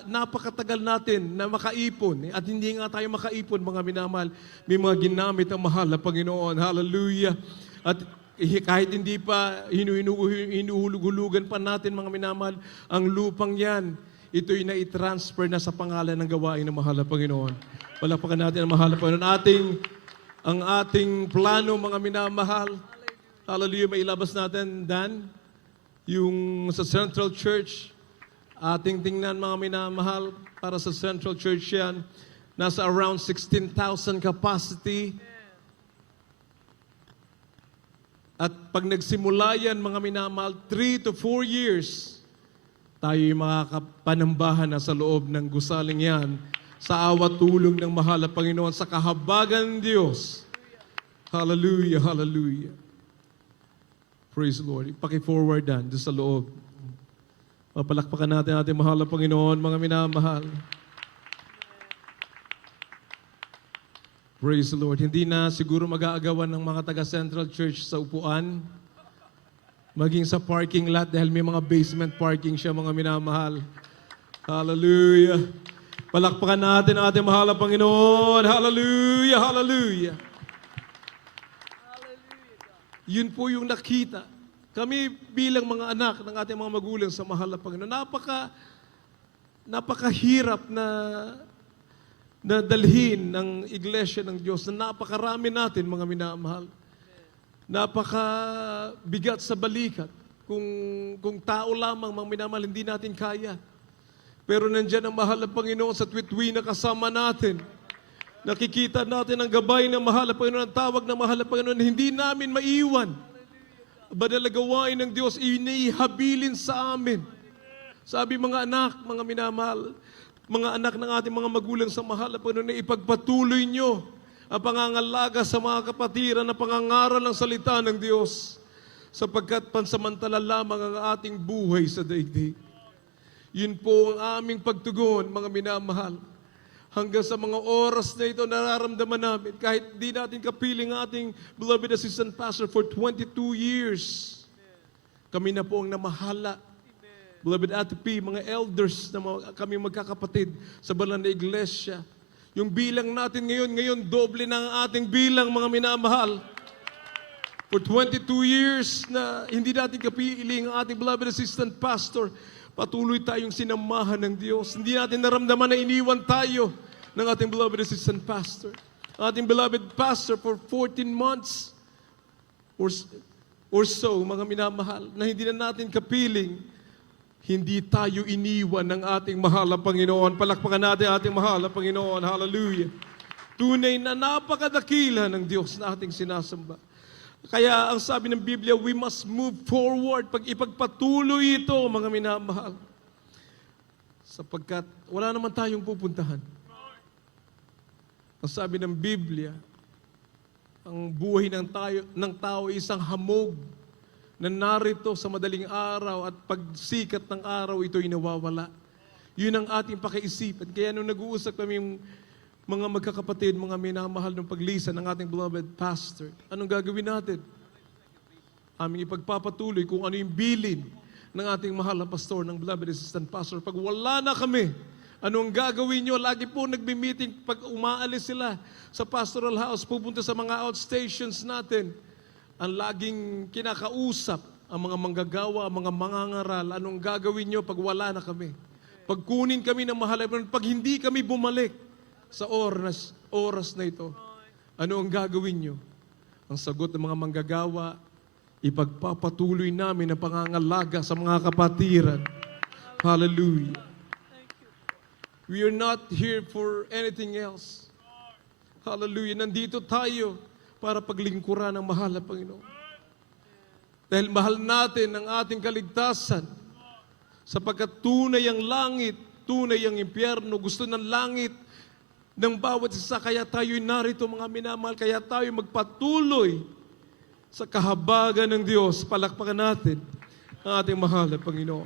napakatagal natin na makaipon. At hindi nga tayo makaipon, mga minamahal. May mga ginamit ang mahal na Panginoon. Hallelujah. At kahit hindi pa hinuhulug-hulugan pa natin, mga minamahal, ang lupang yan, ito'y na-transfer na sa pangalan ng gawain ng mahal na Panginoon. Palakpakan natin ang mahal na Panginoon. Ang ating plano, mga minamahal, hallelujah, mailabas natin, Dan, yung sa Central Church, ating tingnan, mga minamahal, para sa Central Church yan, nasa around 16,000 capacity. At pag nagsimula yan, mga minamahal, 3 to 4 years, tayo'y makakapanambahan na sa loob ng gusaling yan, sa awat tulong ng mahal na Panginoon, sa kahabagan ng Diyos. Hallelujah, hallelujah. Praise the Lord. Paki-forward dan, doon sa loob. Mapalakpakan natin ating mahal na Panginoon, mga minamahal. Praise the Lord. Hindi na siguro mag-aagawan ng mga taga-Central Church sa upuan, maging sa parking lot dahil may mga basement parking siya, mga minamahal. Hallelujah. Palakpakan natin ang ating mahal na Panginoon. Hallelujah, hallelujah. Yun po yung nakita. Kami bilang mga anak ng ating mga magulang sa mahal na Panginoon, napakahirap na dalhin ng iglesia ng Diyos na napakarami natin, mga minamahal. Napakabigat sa balikat. Kung tao lamang, mga minamahal, hindi natin kaya. Pero nandiyan ang mahal na Panginoon sa tuwi na kasama natin. Nakikita natin ang gabay ng mahal na Panginoon, ang tawag ng mahal na Panginoon, hindi namin maiwan. Banal na gawain ng Diyos, inihabilin sa amin. Sabi, mga anak, mga minamahal, mga anak ng ating mga magulang sa mahal na Panginoon, na ipagpatuloy nyo ang pangangalaga sa mga kapatiran na pangangaral ng salita ng Diyos, sapagkat pansamantala lamang ang ating buhay sa daigdig. Yun po ang aming pagtugon, mga minamahal. Hanggang sa mga oras na ito, nararamdaman namin, kahit di natin kapiling ating beloved assistant pastor for 22 years, kami na po ang namahala. Beloved Ate P, mga elders na kami magkakapatid sa banal na iglesia. Yung bilang natin ngayon, doble na ang ating bilang, mga minamahal. For 22 years na hindi natin kapiling ang ating beloved assistant pastor, patuloy tayong sinamahan ng Diyos. Hindi natin naramdaman na iniwan tayo ng ating beloved assistant pastor. Ating beloved pastor for 14 months or so, mga minamahal, na hindi na natin kapiling, hindi tayo iniwan ng ating mahal na Panginoon. Palakpakan natin ating mahal na Panginoon. Hallelujah. Tunay na napakadakila ng Diyos na ating sinasamba. Kaya ang sabi ng Biblia, we must move forward. Pag ipagpatuloy ito, mga minamahal. Sapagkat wala naman tayong pupuntahan. Ang sabi ng Biblia, ang buhay ng tao ay isang hamog na narito sa madaling araw at pagsikat ng araw, ito'y nawawala. Yun ang ating pakiisipan. Kaya nung nag-uusap kami mga magkakapatid, mga minamahal ng paglisan ng ating beloved pastor, anong gagawin natin? Aming ipagpapatuloy kung ano yung bilin ng ating mahal na pastor, ng beloved assistant pastor. Pag wala na kami, anong gagawin nyo? Lagi po nagbi-meeting pag umaalis sila sa pastoral house, pupunta sa mga outstations natin. Ang laging kinakausap ang mga manggagawa, ang mga mangangaral, anong gagawin nyo pag wala na kami? Pagkunin kami ng mahal, pag hindi kami bumalik sa oras na ito, ano ang gagawin nyo? Ang sagot ng mga manggagawa, ipagpapatuloy namin ang pangangalaga sa mga kapatiran. Hallelujah. We are not here for anything else. Hallelujah. Nandito tayo para paglingkuran ng mahal na Panginoon. Dahil mahal natin ang ating kaligtasan, sapagkat tunay ang langit, tunay ang impyerno, gusto ng langit ng bawat isa, kaya tayo'y narito mga minamahal, kaya tayo magpatuloy sa kahabagan ng Diyos. Palakpakan natin ang ating mahal na Panginoon.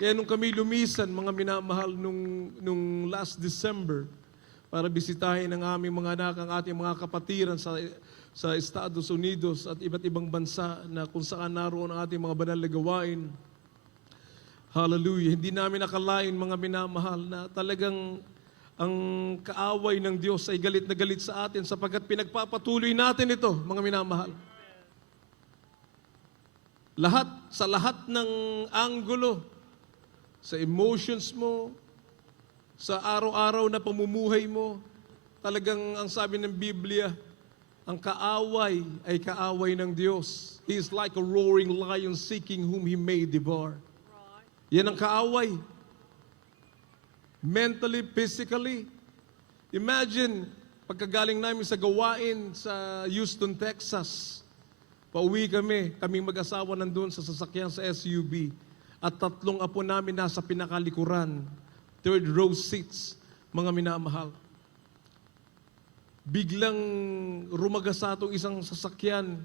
Kaya nung kami lumisan, mga minamahal, nung last December, para bisitahin ang aming mga anak, ang ating mga kapatiran sa Estados Unidos at iba't ibang bansa na kung saan naroon ang ating mga banal na gawain. Hallelujah. Hindi namin nakalain, mga minamahal, na talagang ang kaaway ng Diyos ay galit na galit sa atin sapagkat pinagpapatuloy natin ito, mga minamahal. Sa lahat ng anggulo, sa emotions mo, sa araw-araw na pamumuhay mo, talagang ang sabi ng Biblia, ang kaaway ay kaaway ng Diyos. He is like a roaring lion seeking whom he may devour. Yan ang kaaway. Mentally, physically. Imagine, pagkagaling namin sa gawain sa Houston, Texas, pauwi kaming mag-asawa nandun sa sasakyan sa SUV, at 3 apo namin nasa pinakalikuran, 3rd row seats, mga minamahal. Biglang rumagasa itong isang sasakyan.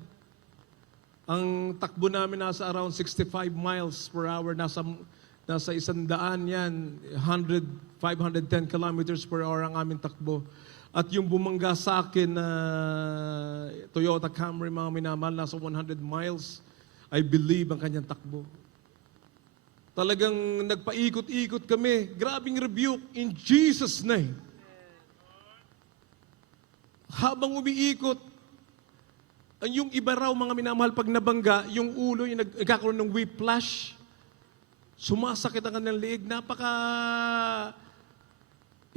Ang takbo namin nasa around 65 miles per hour, nasa 100 yan, 510 kilometers per hour ang aming takbo. At yung bumangga sa akin na Toyota Camry, mga minamahal, nasa 100 miles, I believe ang kanyang takbo. Talagang nagpaikot-ikot kami. Grabing rebuke in Jesus' name. Habang umiikot, yung iba raw, mga minamahal, pag nabangga, yung ulo, yung nagkakaroon ng whiplash, sumasakit ang kanilang liig,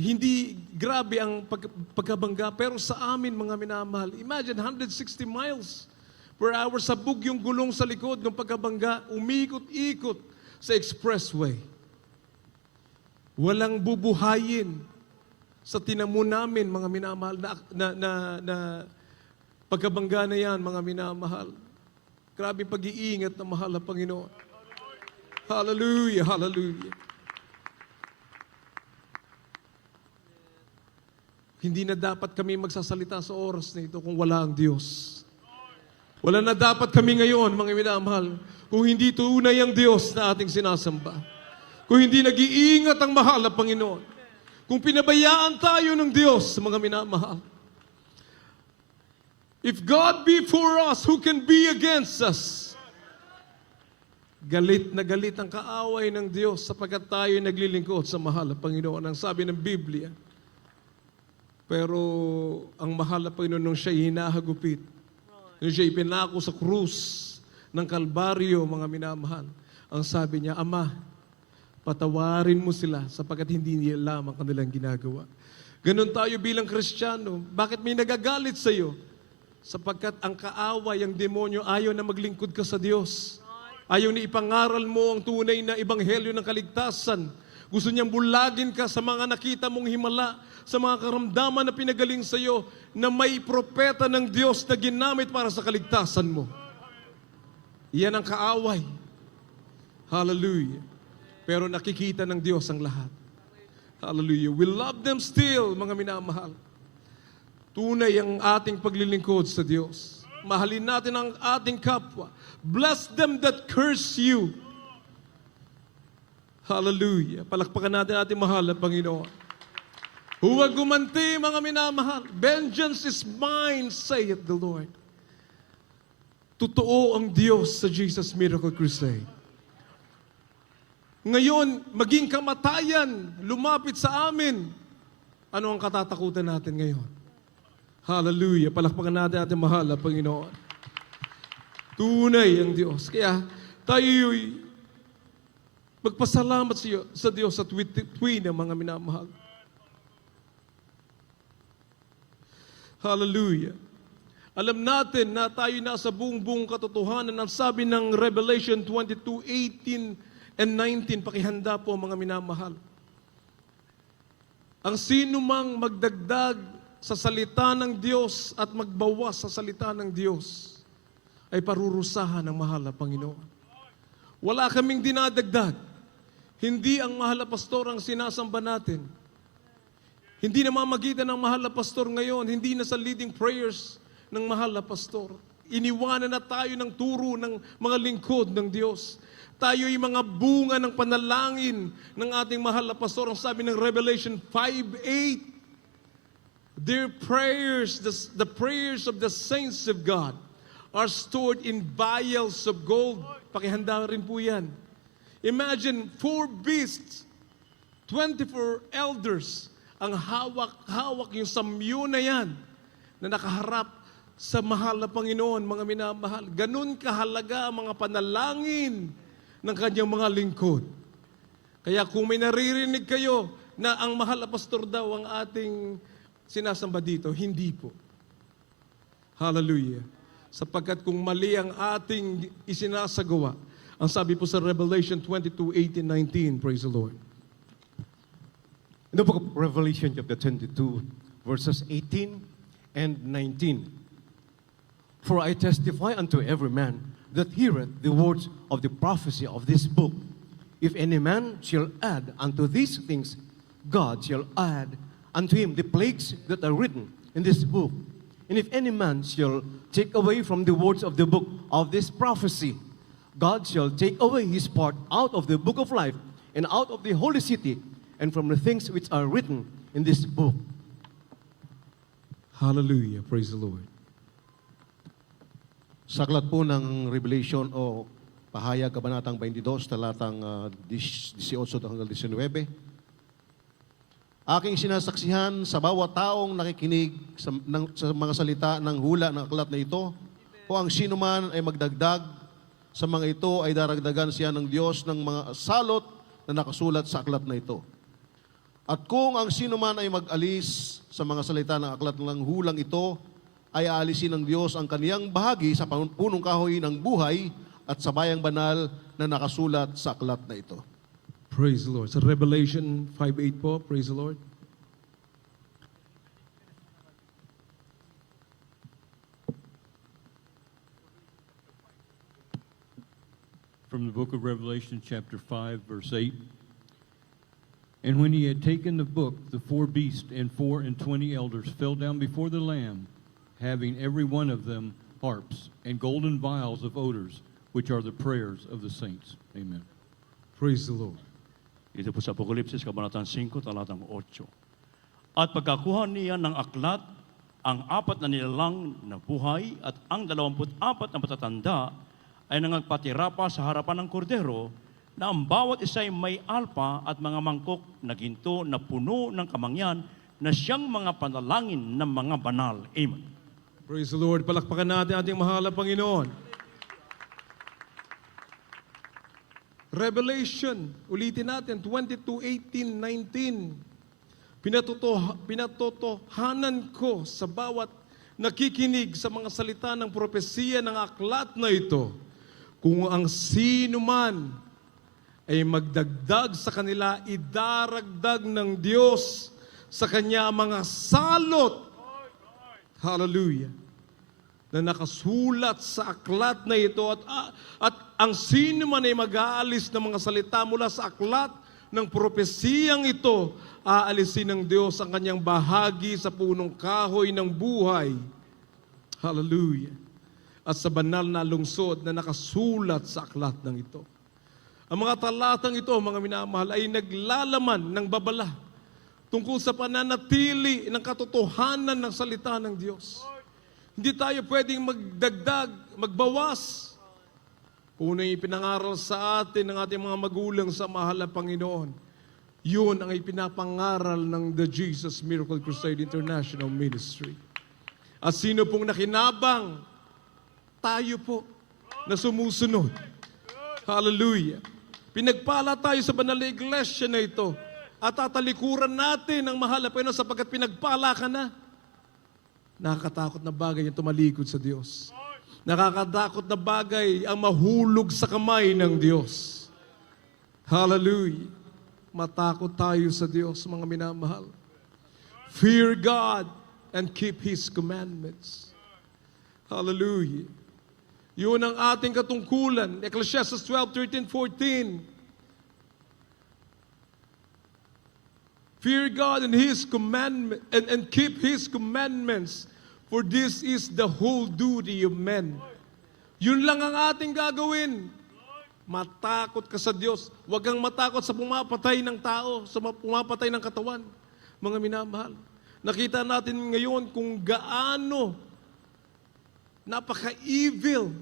hindi grabe ang pagkabangga. Pero sa amin, mga minamahal, imagine 160 miles per hour, sabog yung gulong sa likod ng pagkabangga, umikot-ikot sa expressway. Walang bubuhayin sa tinamo namin, mga minamahal, na pagkabangga na yan, mga minamahal. Grabe pag-iingat na mahal na Panginoon. Hallelujah, hallelujah. Hindi na dapat kami magsasalita sa oras na ito kung wala ang Diyos. Wala na dapat kami ngayon, mga minamahal, kung hindi tunay ang Diyos na ating sinasamba. Kung hindi nag-iingat ang mahal na Panginoon. Kung pinabayaan tayo ng Diyos, mga minamahal. If God be for us, who can be against us? Galit na galit ang kaaway ng Diyos sapagkat tayo naglilingkod sa mahal na Panginoon. Ang sabi ng Biblia. Pero ang mahal na Panginoon nung siya'y hinahagupit, nung siya'y pinako sa krus ng Kalbaryo, mga minamahal, ang sabi niya, Ama, patawarin mo sila sapagkat hindi nila alam ang kanilang ginagawa. Ganon tayo bilang Kristiyano. Bakit may nagagalit sa iyo? Sapagkat ang kaaway, ang demonyo, ayaw na maglingkod ka sa Diyos. Ayaw na ipangaral mo ang tunay na ebanghelyo ng kaligtasan. Gusto niyang bulagin ka sa mga nakita mong himala, sa mga karamdaman na pinagaling sa iyo na may propeta ng Diyos na ginamit para sa kaligtasan mo. Yan ang kaaway. Hallelujah. Pero nakikita ng Diyos ang lahat. Hallelujah. We love them still, mga minamahal. Tunay ang ating paglilingkod sa Diyos. Mahalin natin ang ating kapwa. Bless them that curse you. Hallelujah. Palakpakan natin ating mahal na Panginoon. Huwag gumanti, mga minamahal. Vengeance is mine, saith the Lord. Totoo ang Diyos sa Jesus Miracle Crusade. Ngayon, maging kamatayan, lumapit sa amin. Ano ang katatakutan natin ngayon? Hallelujah. Palakpakan natin ating mahal na Panginoon. Tunay ang Diyos. Kaya tayo'y magpasalamat sa Diyos sa tuwi ng mga minamahal. Hallelujah. Alam natin na tayo nasa buong katotohanan. Ang sabi ng Revelation 22:18 and 19, pakihanda po mga minamahal. Ang sino mang magdagdag sa salita ng Diyos at magbawas sa salita ng Diyos ay parurusahan ng mahal na Panginoon. Wala kaming dinadagdag. Hindi ang mahal na pastor ang sinasamba natin. Hindi na mamagitan ng mahal na pastor ngayon. Hindi na sa leading prayers ng mahal na pastor. Iniwanan na tayo ng turo ng mga lingkod ng Diyos. Tayo'y mga bunga ng panalangin ng ating mahal na pastor. Ang sabi ng Revelation 5:8, their prayers, the prayers of the saints of God are stored in vials of gold. Pakihanda rin po yan. Imagine 4 beasts, 24 elders, ang hawak yung samyo na yan na nakaharap sa mahal na Panginoon, mga minamahal. Ganun kahalaga ang mga panalangin ng kanyang mga lingkod. Kaya kung may naririnig kayo na ang mahal na pastor daw ang ating sinasamba dito, hindi po. Hallelujah. Sapagkat kung mali ang ating isinasagawa, ang sabi po sa Revelation 22:18, 19, praise the Lord. In the book of Revelation chapter 22, verses 18 and 19. For I testify unto every man that heareth the words of the prophecy of this book. If any man shall add unto these things, God shall add unto him the plagues that are written in this book. And if any man shall take away from the words of the book of this prophecy, God shall take away his part out of the book of life and out of the holy city and from the things which are written in this book. Hallelujah. Praise the Lord. Sa aklat po ng Revelation o Pahayag, Kabanatang 22, talatang 18 hanggang 19, aking sinasaksihan sa bawat taong nakikinig sa mga salita ng hula ng aklat na ito, o ang sino man ay magdagdag sa mga ito ay daragdagan siya ng Diyos ng mga salot na nakasulat sa aklat na ito. At kung ang sino man ay mag-alis sa mga salita ng aklat ng hulang ito, ay aalisin ng Diyos ang kaniyang bahagi sa punong kahoy ng buhay at sa bayang banal na nakasulat sa aklat na ito. Praise the Lord. Sa Revelation 5:8 po, praise the Lord. From the book of Revelation, chapter 5, verse 8. And when he had taken the book, the 4 beasts and 24 elders fell down before the Lamb, having every one of them harps and golden vials of odors, which are the prayers of the saints. Amen. Praise the Lord. Ito po sa Apokalipsis, Kabanatang 5, talatang 8. At pagkakuha niya ng aklat, ang 4 na nilalang na buhay at ang 24 na matatanda ay nangagpatira pa sa harapan ng kordero na ang bawat isa ay may alpa at mga mangkok na ginto na puno ng kamangyan na siyang mga panalangin ng mga banal. Amen. Praise the Lord. Palakpakan natin ating mahal na Panginoon. Revelation, ulitin natin, 22:18, 19. Pinatotohanan ko sa bawat nakikinig sa mga salita ng propesiya ng aklat na ito, kung ang sino man ay magdagdag sa kanila, idaragdag ng Diyos sa kanya ang mga salot. Hallelujah. Na nakasulat sa aklat na ito at ang sino man ay mag-aalis ng mga salita mula sa aklat ng propesiyang ito, aalisin ng Diyos ang kanyang bahagi sa punong kahoy ng buhay. Hallelujah. At sa banal na lungsod na nakasulat sa aklat ng ito. Ang mga talatang ito, mga minamahal, ay naglalaman ng babala tungkol sa pananatili ng katotohanan ng salita ng Diyos. Hindi tayo pwedeng magdagdag, magbawas. Kung ano yung ipinangaral sa atin ng ating mga magulang sa mahal na Panginoon, yun ang ipinapangaral ng The Jesus Miracle Crusade International Ministry. At sino pong nakinabang? Tayo po na sumusunod. Hallelujah. Pinagpala tayo sa banal na iglesia na ito at tatalikuran natin ang mahal na Panginoon sapagkat pinagpala ka na. Nakakatakot na bagay yung tumalikod sa Diyos. Nakakatakot na bagay ang mahulog sa kamay ng Diyos. Hallelujah. Matakot tayo sa Diyos, mga minamahal. Fear God and keep His commandments. Hallelujah. Yun ang ating katungkulan. Ecclesiastes 12:13-14. Fear God and His commandment and keep His commandments, for this is the whole duty of men. Yun lang ang ating gagawin. Matakot ka sa Diyos. Huwag kang matakot sa pumapatay ng tao, sa pumapatay ng katawan. Mga minamahal. Nakita natin ngayon kung gaano napaka-evil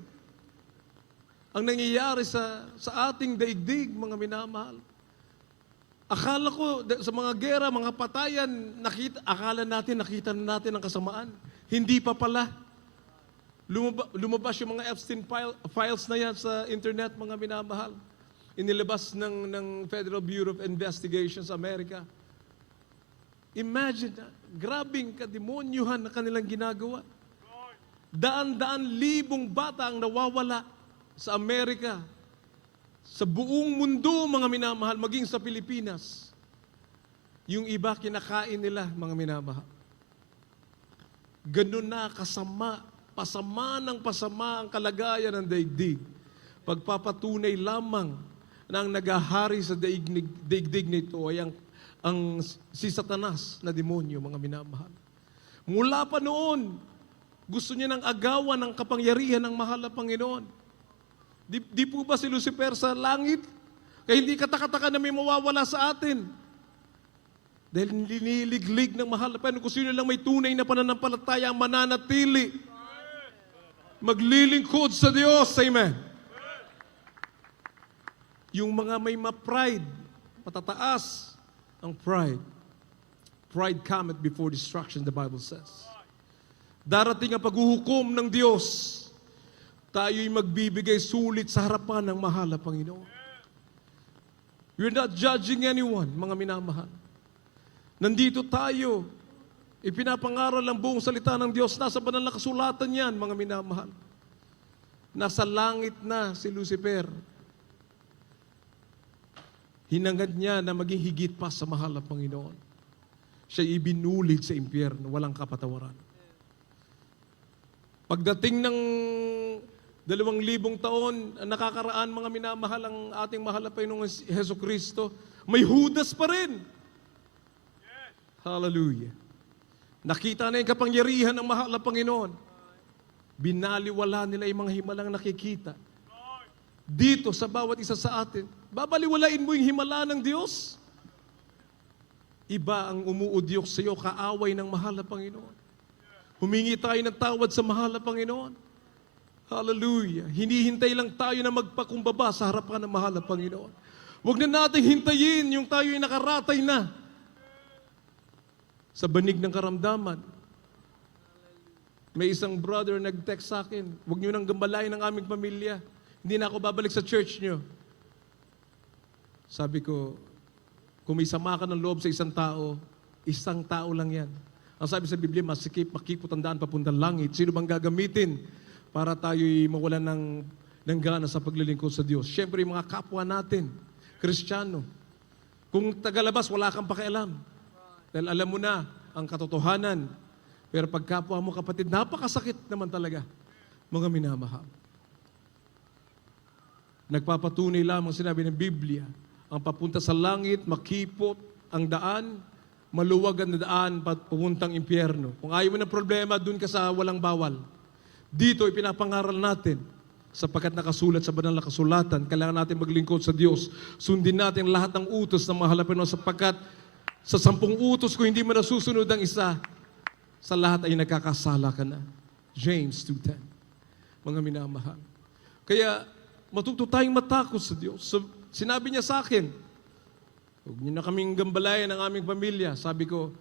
ang nangyayari sa ating daigdig, mga minamahal. Akala ko sa mga gera, mga patayan, akala natin, nakita na natin ang kasamaan. Hindi pa pala. Lumabas yung mga Epstein files na yan sa internet, mga minamahal. Inilabas ng Federal Bureau of Investigation sa Amerika. Imagine, grabing kademonyuhan na kanilang ginagawa. Daan-daan libong bata ang nawawala sa Amerika, sa buong mundo, mga minamahal, maging sa Pilipinas. Yung iba, kinakain nila, mga minamahal. Ganun na kasama, pasama ng pasama ang kalagayan ng daigdig. Pagpapatunay lamang na ang nagahari sa daigdig nito ay ang si Satanas na demonyo, mga minamahal. Mula pa noon, gusto niya ng agawan ng kapangyarihan ng mahal na Panginoon. Di po ba si Lucifer sa langit? Kaya hindi katakataka na may mawawala sa atin. Dahil nililiglig ng mahal na Panginoon. Kung sino lang may tunay na pananampalataya ang mananatili. Maglilingkod sa Diyos. Amen. Yung mga may ma-pride, matataas ang pride. Pride cometh before destruction, the Bible says. Darating ang paghuhukom ng Diyos. Tayo'y magbibigay sulit sa harapan ng mahal na Panginoon. We're not judging anyone, mga minamahal. Nandito tayo. Ipinapangaral ang buong salita ng Diyos. Nasa banal na kasulatan yan, mga minamahal. Nasa langit na si Lucifer. Hinangad niya na maging higit pa sa mahal na Panginoon. Siya ibinulid sa impyerno, walang kapatawaran. Pagdating ng 2,000 taon, nakakaraan, mga minamahal, ang ating mahal na Panginoong Heso Kristo, may Judas pa rin. Hallelujah. Nakita na yung kapangyarihan ng mahal na Panginoon. Binaliwala nila yung mga himalang nakikita. Dito sa bawat isa sa atin, babaliwalain mo yung himala ng Diyos. Iba ang umuudyok sa iyo, kaaway ng mahal na Panginoon. Humingi tayo ng tawad sa mahal na Panginoon. Hallelujah. Hinihintay lang tayo na magpakumbaba sa harapan ng mahal na Panginoon. Huwag na nating hintayin yung tayo'y nakaratay na sa banig ng karamdaman. May isang brother nag-text sa akin, huwag niyo nang gambalain ang aming pamilya. Hindi na ako babalik sa church niyo. Sabi ko, kung may sama ka ng loob sa isang tao lang yan. Ang sabi sa Biblia, makikipot ang daan papuntang langit. Sino bang gagamitin para tayo'y mawalan ng gana sa paglilingkod sa Diyos? Siyempre, yung mga kapwa natin, Kristiyano. Kung tagalabas, wala kang pakialam. Dahil alam mo na ang katotohanan. Pero pag kapwa mo kapatid, napakasakit naman talaga, mga minamahal. Nagpapatunay lamang sinabi ng Biblia, ang papunta sa langit, makipot ang daan, maluwag ang daan papuntang impyerno. Kung ayaw mo ng problema, dun ka sa walang bawal. Dito ipinapangaral natin, sapagkat nakasulat sa banal na kasulatan, kailangan natin maglingkod sa Diyos. Sundin natin lahat ng utos ng mahal na Panginoon, sapagkat sa 10 utos kung hindi mo nasusunod ang isa, sa lahat ay nagkakasala ka na. James 2:10. Mga minamahal. Kaya matuto tayong matakot sa Diyos. So, sinabi niya sa akin, huwag niyo na kaming gambalayan ng aming pamilya. Sabi ko,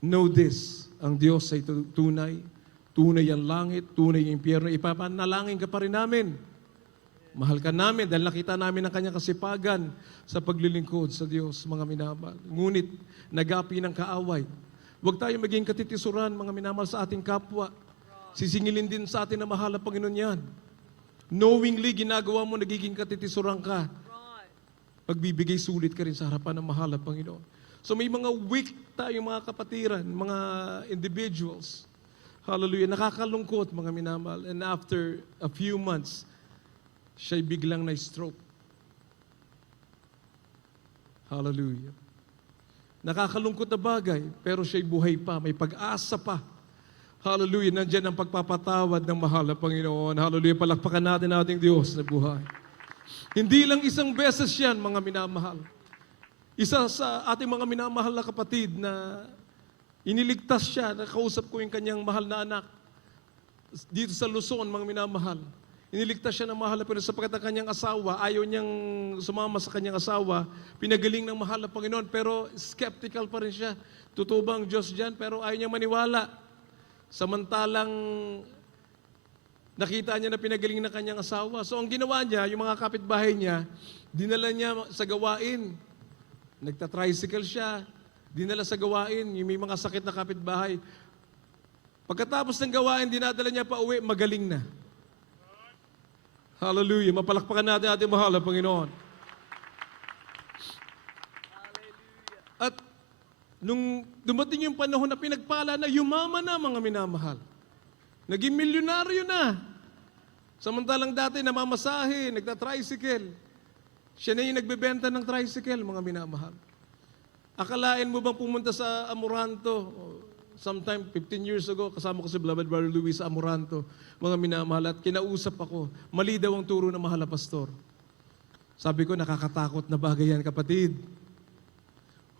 know this, ang Diyos ay tunay, tunay ang langit, tunay ang impyerno, ipapanalangin ka pa rin namin. Mahal ka namin dahil nakita namin ang kanyang kasipagan sa paglilingkod sa Diyos, mga minamahal. Ngunit, nagapi ng kaaway. Huwag tayo maging katitisuran, mga minamahal, sa ating kapwa. Sisingilin din sa atin na mahal na Panginoon yan. Knowingly, ginagawa mo, nagiging katitisuran ka. Pagbibigay sulit ka rin sa harapan ng mahal na Panginoon. So may mga weak tayong mga kapatiran, mga individuals. Hallelujah. Nakakalungkot, mga minamahal. And after a few months, siya'y biglang na-stroke. Hallelujah. Nakakalungkot na bagay, pero siya'y buhay pa, may pag-asa pa. Hallelujah, nandiyan ang pagpapatawad ng mahal na Panginoon. Hallelujah, palakpakan natin ating Diyos na buhay. Hindi lang isang beses yan, mga minamahal. Isa sa ating mga minamahal na kapatid na iniligtas siya, nakausap ko yung kanyang mahal na anak. Dito sa Luzon, mga minamahal. Iniligtas siya ng mahal na Panginoon sapagkat ang kanyang asawa, ayaw niyang sumama sa kanyang asawa, pinagaling ng mahal na Panginoon, pero skeptical pa rin siya. Totoo ba ang Diyos dyan? Pero ayaw niyang maniwala. Samantalang nakita niya na pinagaling ng kanyang asawa. So ang ginawa niya, yung mga kapitbahay niya, dinala niya sa gawain. Nagta-tricycle siya, dinala sa gawain, yung may mga sakit na kapitbahay. Pagkatapos ng gawain, dinadala niya pa uwi, magaling na. Hallelujah. Mapalakpakan natin ating mahal na Panginoon. At nung dumating yung panahon na pinagpala na, yumaman na, mga minamahal. Naging milyonaryo na. Samantalang dati namamasahe, nagta-tricycle. Siya na yung nagbebenta ng tricycle, mga minamahal. Akalain mo bang pumunta sa Amoranto? Sometime 15 years ago, kasama ko si Beloved Brother Luis sa Amoranto, mga minamahal, at kinausap ako, mali daw ang turo ng mahal na pastor. Sabi ko, nakakatakot na bagay yan, kapatid.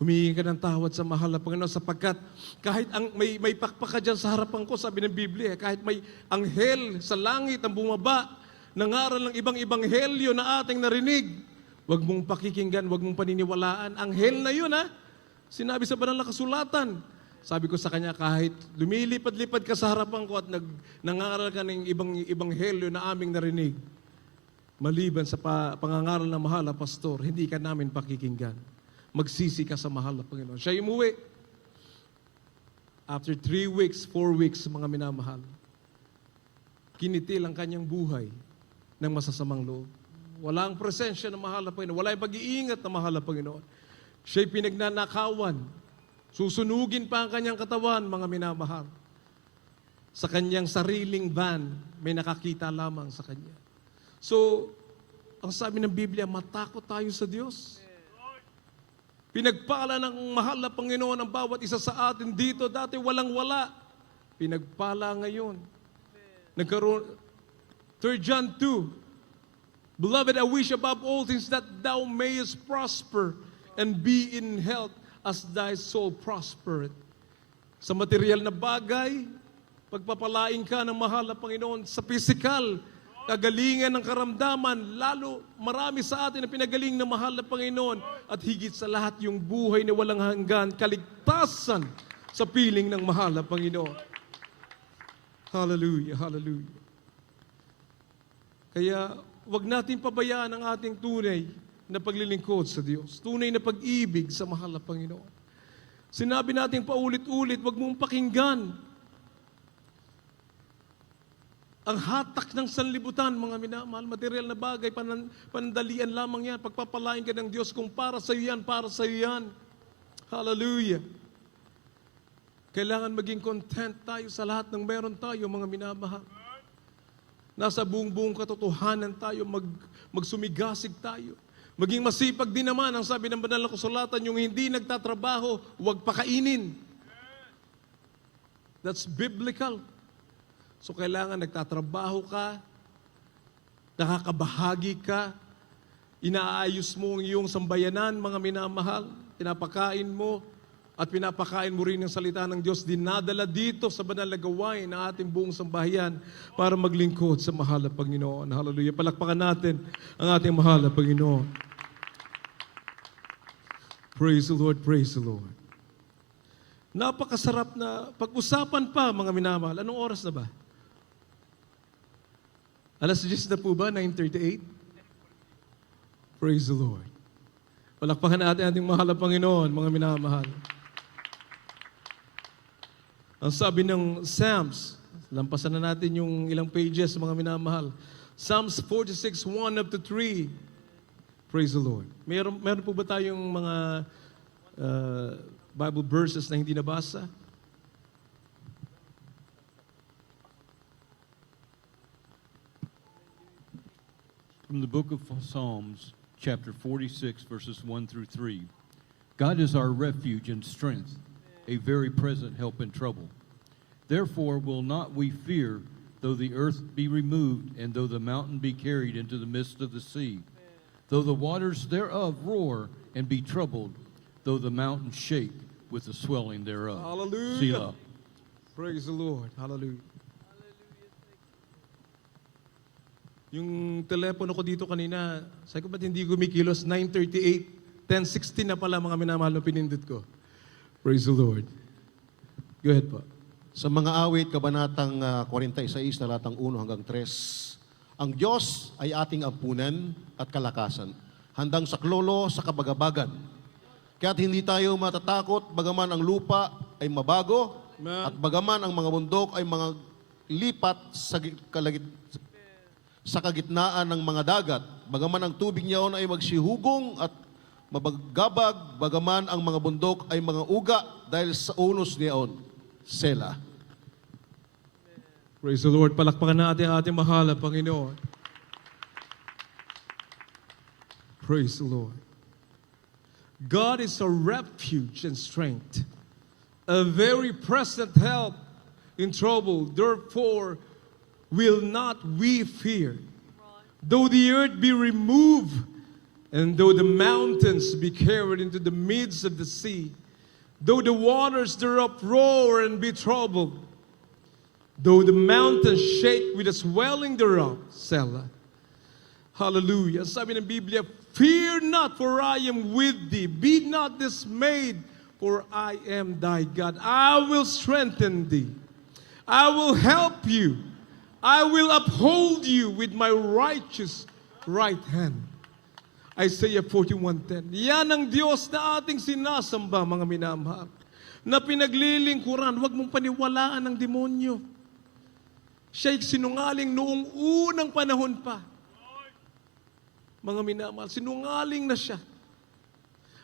Humingi ka ng tawad sa mahal na Panginoon sapagkat kahit may pakpak ka dyan sa harapan ko, sabi ng Biblia, kahit may anghel sa langit ang bumaba, nangaral ng ibang ebanghelyo na ating narinig, huwag mong pakikinggan, huwag mong paniniwalaan. Anghel na yun, ha? Sinabi sa banal na kasulatan. Sabi ko sa kanya, kahit lumilipad-lipad ka sa harapan ko at nangaral ka ng ibanghelyo na aming narinig, maliban sa pangangaral ng mahal na pastor, hindi ka namin pakikinggan. Magsisi ka sa mahal na Panginoon. Siya umuwi. After 3 weeks, 4 weeks, mga minamahal, kinitil ang kanyang buhay ng masasamang loob. Wala ang presensya ng mahal na Panginoon. Wala ang pag-iingat ng mahal na Panginoon. Siya'y pinagnanakawan. Susunugin pa ang kanyang katawan, mga minamahal. Sa kanyang sariling van, may nakakita lamang sa kanya. So, ang sabi ng Biblia, matakot tayo sa Diyos. Pinagpala ng mahal na Panginoon ang bawat isa sa atin dito. Dati walang-wala. Pinagpala ngayon. Nagkaroon, 3 John 2, Beloved, I wish above all things that thou mayest prosper and be in health as thy soul prospereth. Sa material na bagay, pagpapalain ka ng mahal na Panginoon. Sa physical, kagalingan ng karamdaman, lalo marami sa atin na pinagaling ng mahal na Panginoon. At higit sa lahat, yung buhay na walang hanggan, kaligtasan sa piling ng mahal na Panginoon. Hallelujah, hallelujah. Kaya, wag natin pabayaan ang ating tunay na paglilingkod sa Diyos. Tunay na pag-ibig sa mahal na Panginoon. Sinabi natin paulit-ulit, wag mong pakinggan ang hatak ng sanlibutan, mga minamahal, material na bagay, panandalian lamang yan. Pagpapalain ka ng Diyos kung para sa iyo yan, para sa iyo yan. Hallelujah. Kailangan maging content tayo sa lahat ng meron tayo, mga minamahal. Nasa buong katotohanan tayo, magsumigasig tayo. Maging masipag din naman, ang sabi ng banal na kasulatan, yung hindi nagtatrabaho, huwag pakainin. That's biblical. So kailangan nagtatrabaho ka, nakakabahagi ka, inaayos mo ang iyong sambayanan, mga minamahal, pinapakain mo, at pinapakain mo rin ang salita ng Diyos, dinadala dito sa banal na gawain ng ating buong sambahayan para maglingkod sa mahal na Panginoon. Hallelujah. Palakpakan natin ang ating mahal na Panginoon. Praise the Lord, praise the Lord. Napakasarap na pag-usapan pa, mga minamahal. Anong oras na ba? Alas 10 na po ba? 9:38? Praise the Lord. Palakpakan natin ating mahal na Panginoon, mga minamahal. Ang sabi ng Psalms, lampasan na natin yung ilang pages, mga minamahal. Psalms 46, 1 up to 3. Praise the Lord. Meron po ba tayong mga Bible verses na hindi nabasa? From the book of Psalms, chapter 46, verses 1 through 3. God is our refuge and strength, a very present help in trouble. Therefore will not we fear, though the earth be removed, and though the mountain be carried into the midst of the sea, though the waters thereof roar and be troubled, though the mountains shake with the swelling thereof. Hallelujah. Selah. Praise the Lord. Hallelujah. Yung telepono ko dito kanina, sabi ko ba't hindi gumikilos? 9:38, 10:16 na pala, mga minamahal na pinindot ko. Praise the Lord. Go ahead po. Sa mga awit, kabanatang 46, talatang 1 hanggang 3, ang Diyos ay ating ampunan at kalakasan, handang saklolo sa kabagabagan. Kaya't hindi tayo matatakot, bagaman ang lupa ay mabago, Amen. at bagaman ang mga bundok ay mga lipat sa kagitnaan ng mga dagat, bagaman ang tubig niyaon ay magsihugong at mabagabag, bagaman ang mga bundok ay mga uga dahil sa unos niyaon. Selah. Praise the Lord. Palakpakan natin ang ating mahal na Panginoon. Praise the Lord. God is a refuge and strength, a very present help in trouble. Therefore, will not we fear, though the earth be removed, and though the mountains be carried into the midst of the sea, though the waters thereof roar and be troubled, though the mountains shake with the swelling thereof. Selah. Hallelujah. Sabi ng Biblia, fear not, for I am with thee. Be not dismayed, for I am thy God. I will strengthen thee. I will help you. I will uphold you with my righteous right hand. Isaiah 41:10. Yan ang Diyos na ating sinasamba, mga minamahal. Na pinaglilingkuran, huwag mong paniwalaan ng demonyo. Siya'y sinungaling noong unang panahon pa. Mga minamahal, sinungaling na siya.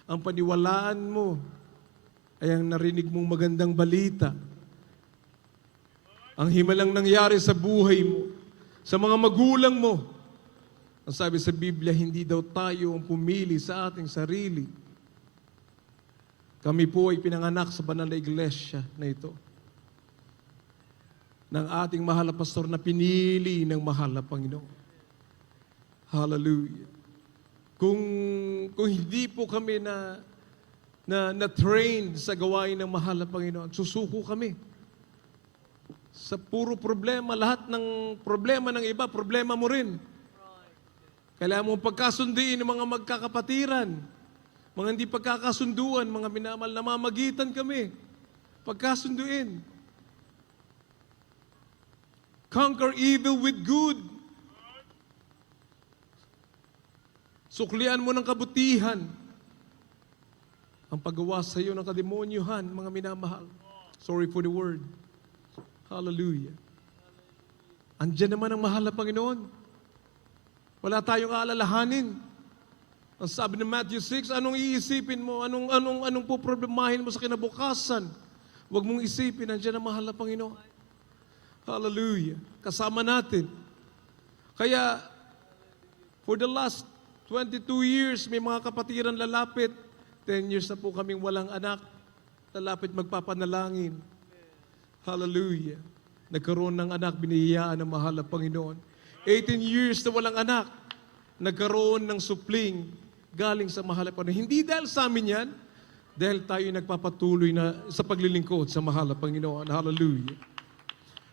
Ang paniwalaan mo ay ang narinig mong magandang balita. Ang himalang nangyari sa buhay mo, sa mga magulang mo. Ang sabi sa Biblia, hindi daw tayo ang pumili sa ating sarili. Kami po ay pinanganak sa banal na iglesia na ito. Ng ating mahal na pastor na pinili ng mahal na Panginoon. Hallelujah. Kung hindi po kami na trained sa gawain ng mahal na Panginoon, susuko kami. Sa puro problema, lahat ng problema ng iba, problema mo rin. Kailangan mo pagkasunduin ng mga magkakapatiran, mga hindi pagkakasunduan, mga minamal, namamagitan kami. Pagkasunduin. Conquer evil with good. Suklian mo ng kabutihan ang paggawa sa iyo ng kademonyuhan, mga minamahal. Sorry for the word. Hallelujah. Andiyan naman ang mahal na Panginoon. Wala tayong aalalahanin. Ang sabi ng Matthew 6, anong iisipin mo? Anong poproblemahin mo sa kinabukasan? Huwag mong isipin, nandiyan ang mahal na Panginoon. Hallelujah. Kasama natin. Kaya, for the last 22 years, may mga kapatiran lalapit. 10 years na po kaming walang anak. Lalapit magpapanalangin. Hallelujah. Nagkaroon ng anak, binihiyaan ng mahal na Panginoon. 18 years na walang anak. Nagkaroon ng supling galing sa mahal na Panginoon. Hindi dahil sa amin yan, dahil tayo nagpapatuloy na sa paglilingkod sa mahal na Panginoon. Hallelujah.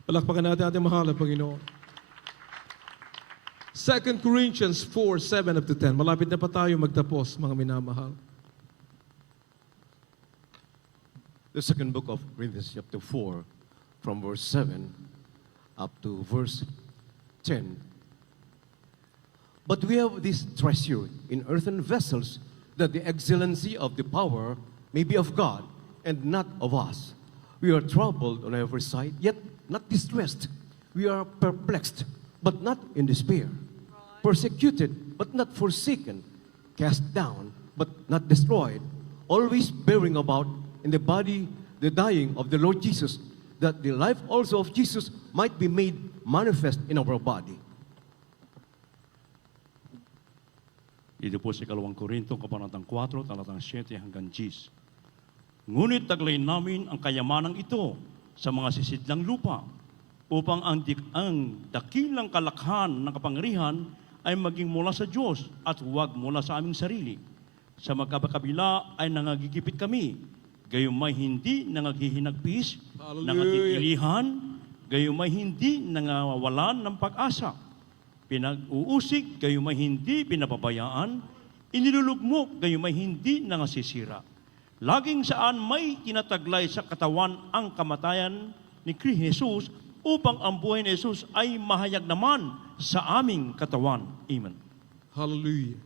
Palakpakan natin ating mahal na Panginoon. 2 Corinthians 4:7 up to 10. Malapit na pa tayo magtapos, mga minamahal. The second book of Corinthians chapter 4, from verse 7 up to verse 10. But we have this treasure in earthen vessels, that the excellency of the power may be of God and not of us. We are troubled on every side, yet not distressed. We are perplexed, but not in despair. Persecuted, but not forsaken. Cast down, but not destroyed. Always bearing about in the body the dying of the Lord Jesus, that the life also of Jesus might be made manifest in our body. Dito po sa 2 Korinto, kabanatang 4, talatang 7 hanggang 10. Ngunit taglay namin ang kayamanang ito sa mga sisidlang lupa, upang ang dakilang kalakhan ng kapangyarihan ay maging mula sa Diyos at huwag mula sa aming sarili. Sa magkabakabila ay nangagigipit kami, gayumay hindi nangaghihinagpis, nangagigilihan, gayumay hindi nangawalan ng pag-asa. Pinag-uusig, gayumay hindi pinapabayaan, inilulugmok, gayumay hindi nangasisira. Laging saan may tinataglay sa katawan ang kamatayan ni Jesus, upang ang buhay ni Jesus ay mahayag naman sa aming katawan. Amen. Hallelujah.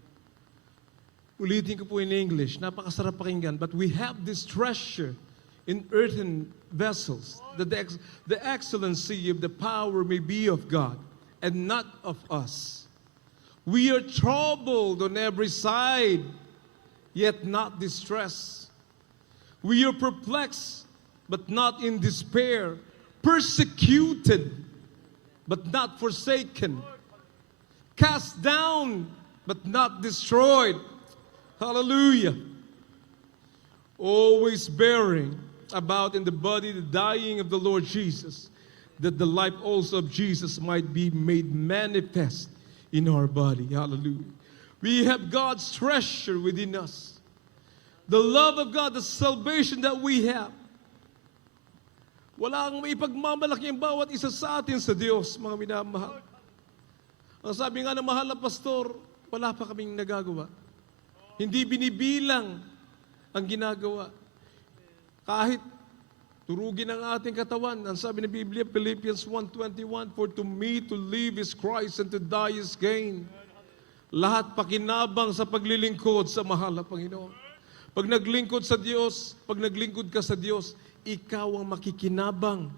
Ulitin ko po in English, napakasarap pakinggan, but we have this treasure in earthen vessels, that the excellency of the power may be of God and not of us. We are troubled on every side, yet not distressed. We are perplexed, but not in despair. Persecuted, but not forsaken. Cast down, but not destroyed. Hallelujah. Always bearing about in the body the dying of the Lord Jesus, that the life also of Jesus might be made manifest in our body. Hallelujah. We have God's treasure within us. The love of God, the salvation that we have. Walang maipagmamalaki ang bawat isa sa atin sa Diyos, mga minamahal. Ang sabi nga ng mahal na pastor, wala pa kaming nagagawa. Hindi binibilang ang ginagawa. Kahit turugin ang ating katawan, ang sabi ng Biblia, Philippians 1:21, for to me to live is Christ and to die is gain. Lahat pakinabang sa paglilingkod sa mahal na Panginoon. Pag naglingkod sa Diyos, pag naglingkod ka sa Diyos, ikaw ang makikinabang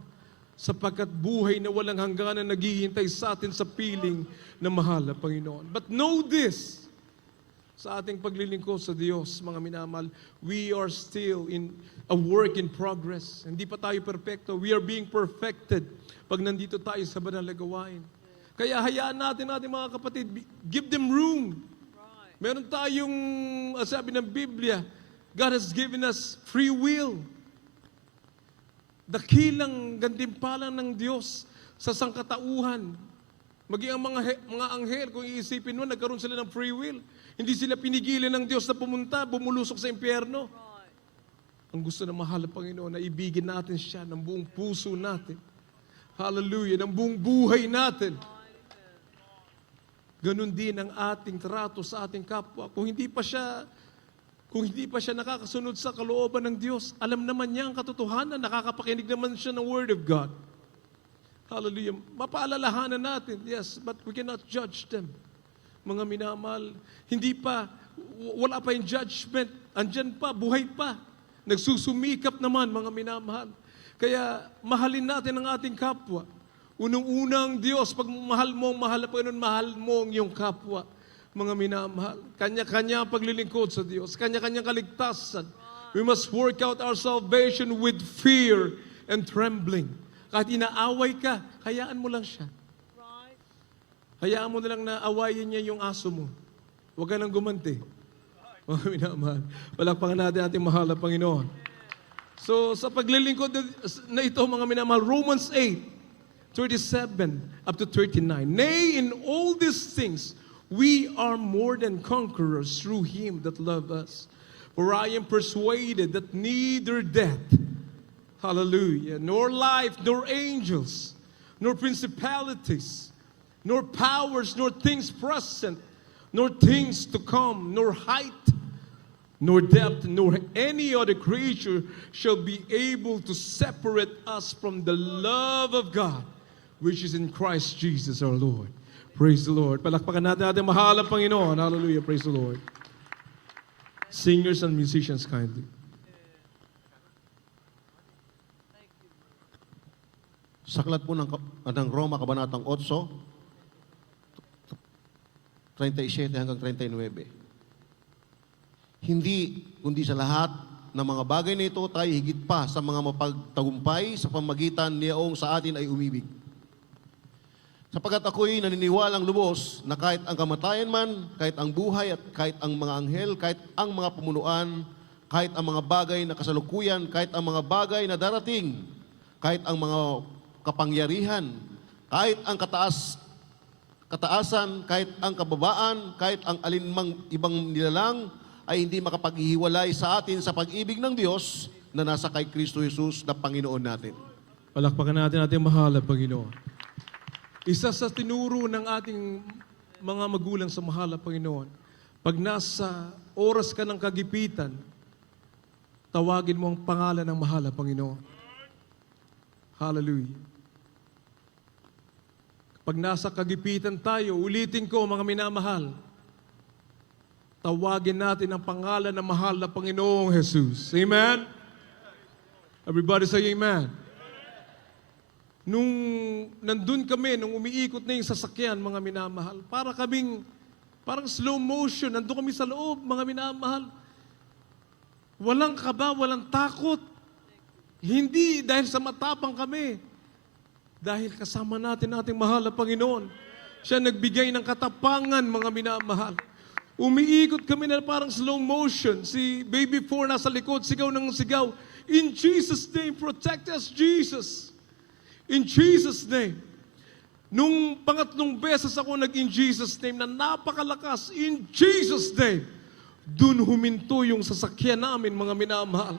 sapagkat buhay na walang hangganan naghihintay sa atin sa piling na mahal na Panginoon. But know this, sa ating paglilingkod sa Diyos, mga minamahal, we are still in a work in progress. Hindi pa tayo perfecto. We are being perfected pag nandito tayo sa banal na gawain. Kaya hayaan natin mga kapatid, give them room. Meron tayong, sabi ng Biblia, God has given us free will. Dakilang gantimpala ng Diyos sa sangkatauhan. Maging ang mga anghel, kung iisipin mo, nagkaroon sila ng free will. Hindi sila pinigilan ng Diyos na pumunta, bumulusok sa impyerno. Ang gusto ng mahal na Panginoon na ibigin natin siya ng buong puso natin. Hallelujah, ng buong buhay natin. Ganon din ang ating trato sa ating kapwa. Kung hindi pa siya nakakasunod sa kalooban ng Diyos, alam naman niya ang katotohanan, nakakapakinig naman siya ng Word of God. Hallelujah. Mapaalalahanan natin, yes, but we cannot judge them. Mga minamahal, wala pa yung judgment, andyan pa, buhay pa. Nagsusumikap naman, mga minamahal. Kaya mahalin natin ang ating kapwa. Unang-unang Diyos, pag mahal mo ang mahal na Panginoon, mahal mo ang iyong kapwa. mga minamahal. Kanya-kanya ang paglilingkod sa Diyos. Kanya-kanyang kaligtasan. We must work out our salvation with fear and trembling. Kahit inaaway ka, hayaan mo lang siya. Hayaan mo na lang na awayin niya yung aso mo. Huwag ka nang gumanti. Mga minamahal. Palakpakan natin ating mahal na Panginoon. So, sa paglilingkod na ito, mga minamahal, Romans 8:37 up to 39. Nay, in all these things, we are more than conquerors through Him that loved us. For I am persuaded that neither death, hallelujah, nor life, nor angels, nor principalities, nor powers, nor things present, nor things to come, nor height, nor depth, nor any other creature shall be able to separate us from the love of God, which is in Christ Jesus our Lord. Praise the Lord. Palakpakan natin ating mahal na Panginoon. Hallelujah. Praise the Lord. Singers and musicians kindly. Sa aklat po ng Roma, Kabanatang 8, 37 hanggang 39. Hindi, kundi sa lahat ng mga bagay na ito, tayo higit pa sa mga mapagtagumpay sa pamagitan niyaong sa atin ay umibig. Sapagkat ako'y naniniwalang lubos na kahit ang kamatayan man, kahit ang buhay at kahit ang mga anghel, kahit ang mga pumunuan, kahit ang mga bagay na kasalukuyan, kahit ang mga bagay na darating, kahit ang mga kapangyarihan, kahit ang kataasan, kahit ang kababaan, kahit ang alinmang ibang nilalang, ay hindi makapaghihiwalay sa atin sa pag-ibig ng Diyos na nasa kay Kristo Jesus na Panginoon natin. Palakpakan natin ating mahal na Panginoon. Isa sa tinuro ng ating mga magulang sa mahal na Panginoon, pag nasa oras ka ng kagipitan, tawagin mo ang pangalan ng mahal na Panginoon. Hallelujah. Pag nasa kagipitan tayo, ulitin ko mga minamahal, tawagin natin ang pangalan ng mahal na Panginoong Jesus. Amen? Everybody say amen. Nung nandun kami, nung umiikot na yung sasakyan, mga minamahal, parang slow motion, nandun kami sa loob, mga minamahal. Walang kaba, walang takot. Hindi dahil sa matapang kami. Dahil kasama natin ating mahal na Panginoon. Siya nagbigay ng katapangan, mga minamahal. Umiikot kami na parang slow motion. Si Baby 4 nasa likod, sigaw ng sigaw. In Jesus' name, protect us, Jesus. In Jesus' name. Nung pangatlong beses ako nag-in Jesus' name na napakalakas, in Jesus' name, dun huminto yung sasakyan namin, mga minamahal.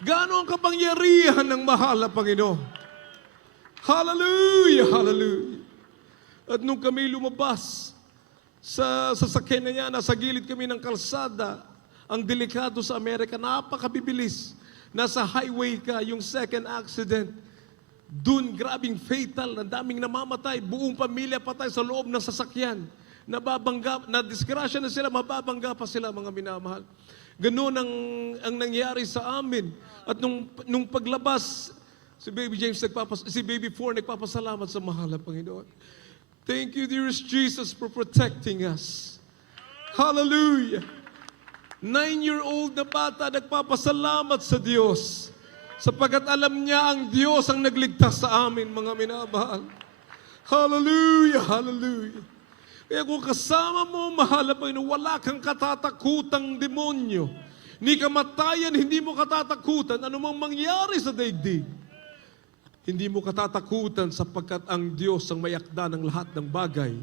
Gaano ang kapangyarihan ng mahal na Panginoon? Hallelujah! Hallelujah! At nung kami lumabas sa sasakyan na niya, nasa gilid kami ng kalsada, ang delikado sa Amerika, napakabibilis. Nasa highway ka, yung second accident, dun, grabing fatal, ang daming namamatay, buong pamilya patay sa loob ng sasakyan. Nababangga, na-disgrasya na sila, mababangga pa sila, mga minamahal. Ganun ang nangyari sa amin. At nung paglabas, si Baby 4 nagpapasalamat sa mahal na Panginoon. Thank you, dearest Jesus, for protecting us. Hallelujah! 9-year-old na bata nagpapasalamat sa Diyos. Sapagkat alam niya ang Diyos ang nagligtas sa amin, mga minamahal. Hallelujah! Hallelujah! Kaya kung kasama mo, mahal na Panginoon, wala kang katatakutang demonyo. Ni kamatayan, hindi mo katatakutan. Ano mang mangyari sa daigdig, hindi mo katatakutan sapagkat ang Diyos ang may akda ng lahat ng bagay.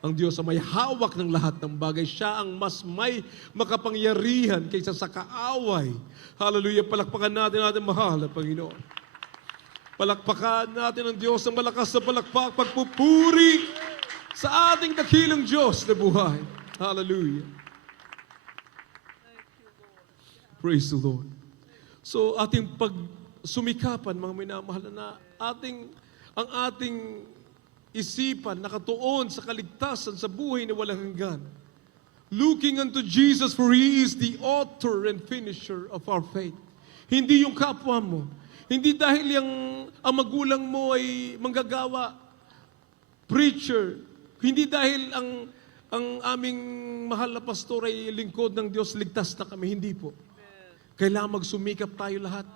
Ang Diyos ang may hawak ng lahat ng bagay. Siya ang mas may makapangyarihan kaysa sa kaaway. Hallelujah. Palakpakan natin mahal na Panginoon. Palakpakan natin ang Diyos ang malakas na palakpak, pagpupuri sa ating dakilang Diyos na buhay. Hallelujah. Praise the Lord. So ating pagsumikapan, mga minamahal na ang ating isipan nakatuon sa kaligtasan sa buhay na walang hanggan. Looking unto Jesus, for He is the author and finisher of our faith. Hindi yung kapwa mo. Hindi dahil ang magulang mo ay manggagawa, preacher. Hindi dahil ang aming mahal na pastor ay lingkod ng Diyos, ligtas na kami. Hindi po. Kailangan magsumikap tayo lahat.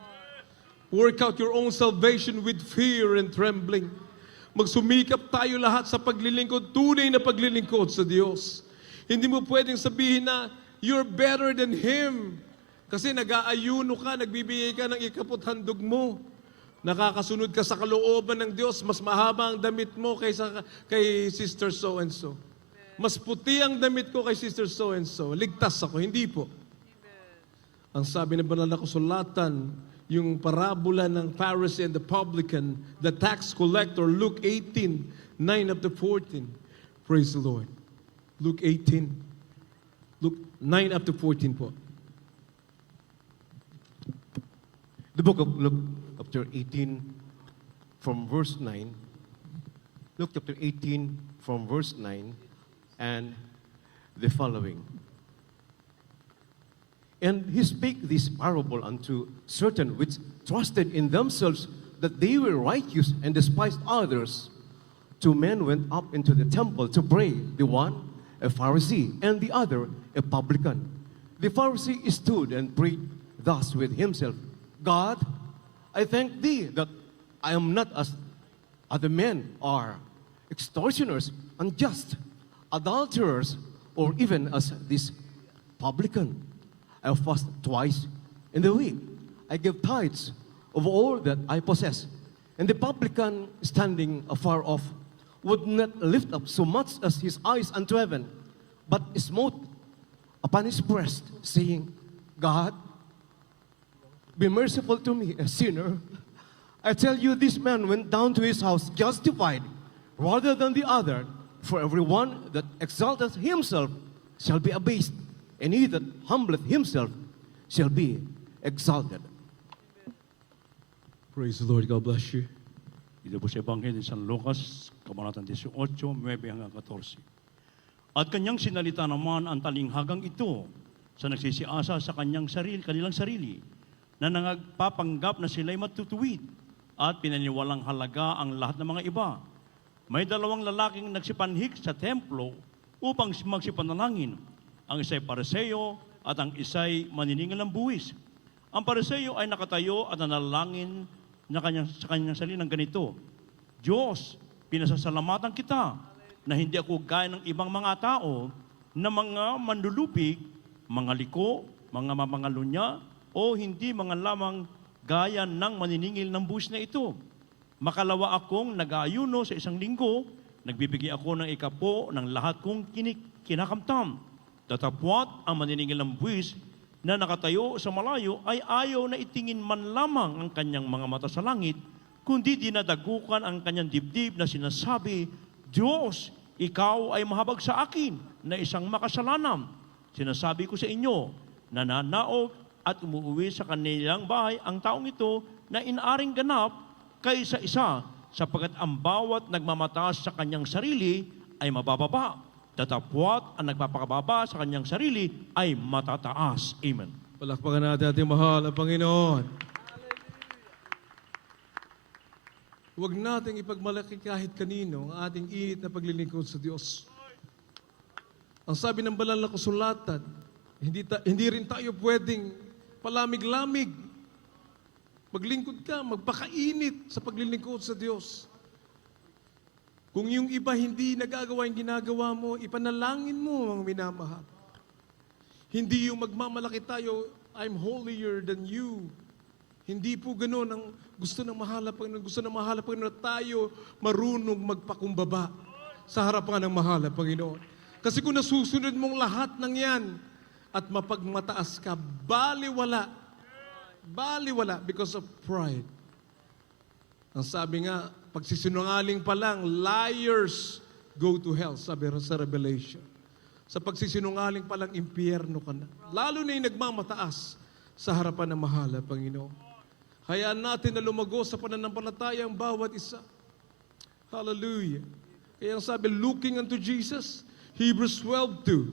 Work out your own salvation with fear and trembling. Magsumikap tayo lahat sa paglilingkod, tunay na paglilingkod sa Diyos. Hindi mo pwedeng sabihin na you're better than Him. Kasi nag-aayuno ka, nagbibigay ka ng ikaput handog mo. Nakakasunod ka sa kalooban ng Diyos, mas mahaba ang damit mo kaysa kay Sister so-and-so. Mas puti ang damit ko kay Sister so-and-so. Ligtas ako, hindi po. Ang sabi ng banal na kasulatan, yung parabola ng Pharisee and the publican, the tax collector, Luke 18, 9 up to 14. Praise the Lord. Luke 18, Luke 9 up to 14 po. The book of Luke, chapter 18, from verse 9. Luke chapter 18, from verse 9, and the following. And he spake this parable unto certain which trusted in themselves that they were righteous and despised others. Two men went up into the temple to pray, the one a Pharisee and the other a publican. The Pharisee stood and prayed thus with himself, God, I thank thee that I am not as other men are, extortioners, unjust, adulterers, or even as this publican. I fast twice in the week. I give tithes of all that I possess. And the publican, standing afar off, would not lift up so much as his eyes unto heaven, but smote upon his breast, saying, God, be merciful to me, a sinner. I tell you, this man went down to his house justified rather than the other. For everyone that exalteth himself shall be abased, and he that humbleth himself shall be exalted. Praise the Lord. God bless you. Ito po sa Ebanghelyo ni San Lucas, Kabanata 18, 9 hanggang 14. At kanyang sinalita naman ang talinghagang ito sa nagsisiasa sa kanilang sarili, na nangagpapanggap na sila'y matutuwid at pinaniwalang halaga ang lahat ng mga iba. May dalawang lalaking nagsipanhik sa templo upang magsipanalangin. Ang isa'y Pariseo at ang isa'y maniningil ng buwis. Ang Pariseo ay nakatayo at nanalangin sa kanyang sarili ng ganito, Diyos, pinasasalamatan kita na hindi ako gaya ng ibang mga tao na mga manlulupig, mga liko, mga mamangalunya, o hindi mga lamang gaya ng maniningil ng buwis na ito. Makalawa akong nag-aayuno sa isang linggo, nagbibigay ako ng ikapo ng lahat kong kinakamtam. Tatapwat ang maniningil ng buwis na nakatayo sa malayo ay ayaw na itingin man lamang ang kanyang mga mata sa langit, kundi dinadagukan ang kanyang dibdib na sinasabi, Diyos, ikaw ay mahabag sa akin na isang makasalanan. Sinasabi ko sa inyo, nananaog at umuwi sa kanilang bahay ang taong ito na inaaring ganap kaysa isa, sapagkat ang bawat nagmamataas sa kanyang sarili ay mabababa. Tatapwat ang nagpapakababa sa kanyang sarili ay matataas. Amen. Palakpakan natin ating mahal na Panginoon. Huwag nating ipagmalaki kahit kanino ang ating init na paglilingkod sa Diyos. Ang sabi ng banal na kasulatan, hindi rin tayo pwedeng palamig-lamig. Maglingkod ka, magpakainit sa paglilingkod sa Diyos. Kung yung iba hindi nagagawa yung ginagawa mo, ipanalangin mo ang minamahal. Hindi yung magmamalaki tayo, I'm holier than you. Hindi po ganoon ang gusto ng mahal na Panginoon. Gusto ng mahal na Panginoon na tayo marunong magpakumbaba sa harapan ng mahal na Panginoon. Kasi kung nasusunod mong lahat ng yan at mapagmataas ka, baliwala because of pride. Ang sabi nga, pagsisinungaling pa lang, liars go to hell, sabi sa Revelation. Sa pagsisinungaling pa lang, impyerno ka na. Lalo na yung nagmamataas sa harapan ng mahal na Panginoon. Hayaan natin na lumago sa pananampalataya ang bawat isa. Hallelujah. Kaya ang sabi, looking unto Jesus, Hebrews 12:2,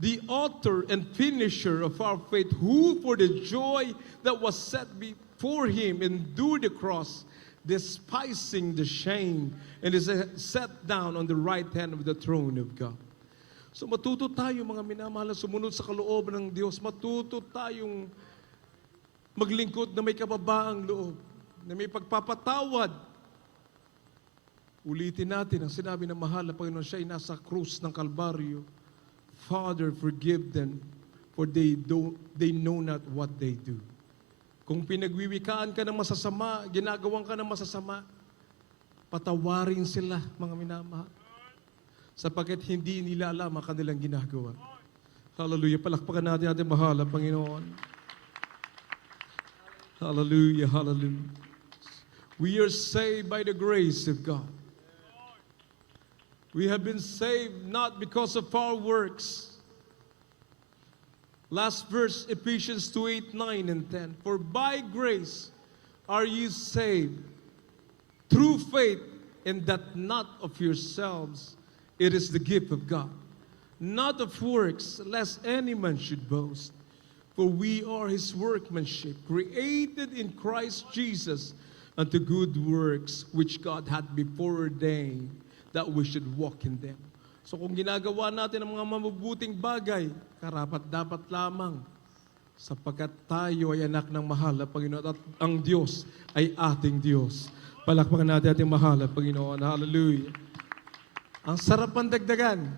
the author and finisher of our faith, who for the joy that was set before him endured the cross, despising the shame, and is set down on the right hand of the throne of God. So matuto tayo mga minamahal na sumunod sa kalooban ng Diyos. Matuto tayong maglingkod na may kababaang loob, na may pagpapatawad. Ulitin natin ang sinabi ng mahal na Panginoon, siya ay nasa krus ng Kalbaryo. Father, forgive them, for they know not what they do. Kung pinagwiwikaan ka ng masasama, ginagawan ka ng masasama, patawarin sila, mga minamahal. Sapagkat hindi nila alam ang kanilang ginagawa. Hallelujah. Palakpakan natin ating mahal na Panginoon. Hallelujah, hallelujah. We are saved by the grace of God. We have been saved not because of our works. Last verse, Ephesians 2:8, 9, and 10. For by grace are ye saved, through faith, and that not of yourselves. It is the gift of God, not of works, lest any man should boast. For we are his workmanship, created in Christ Jesus unto good works, which God had before ordained that we should walk in them. So kung ginagawa natin ang mga mabubuting bagay, karapat-dapat lamang, sapagkat tayo ay anak ng mahal na Panginoon at ang Diyos ay ating Diyos. Palakpakan natin ating mahal na Panginoon. Hallelujah. Ang sarap pandagdagan.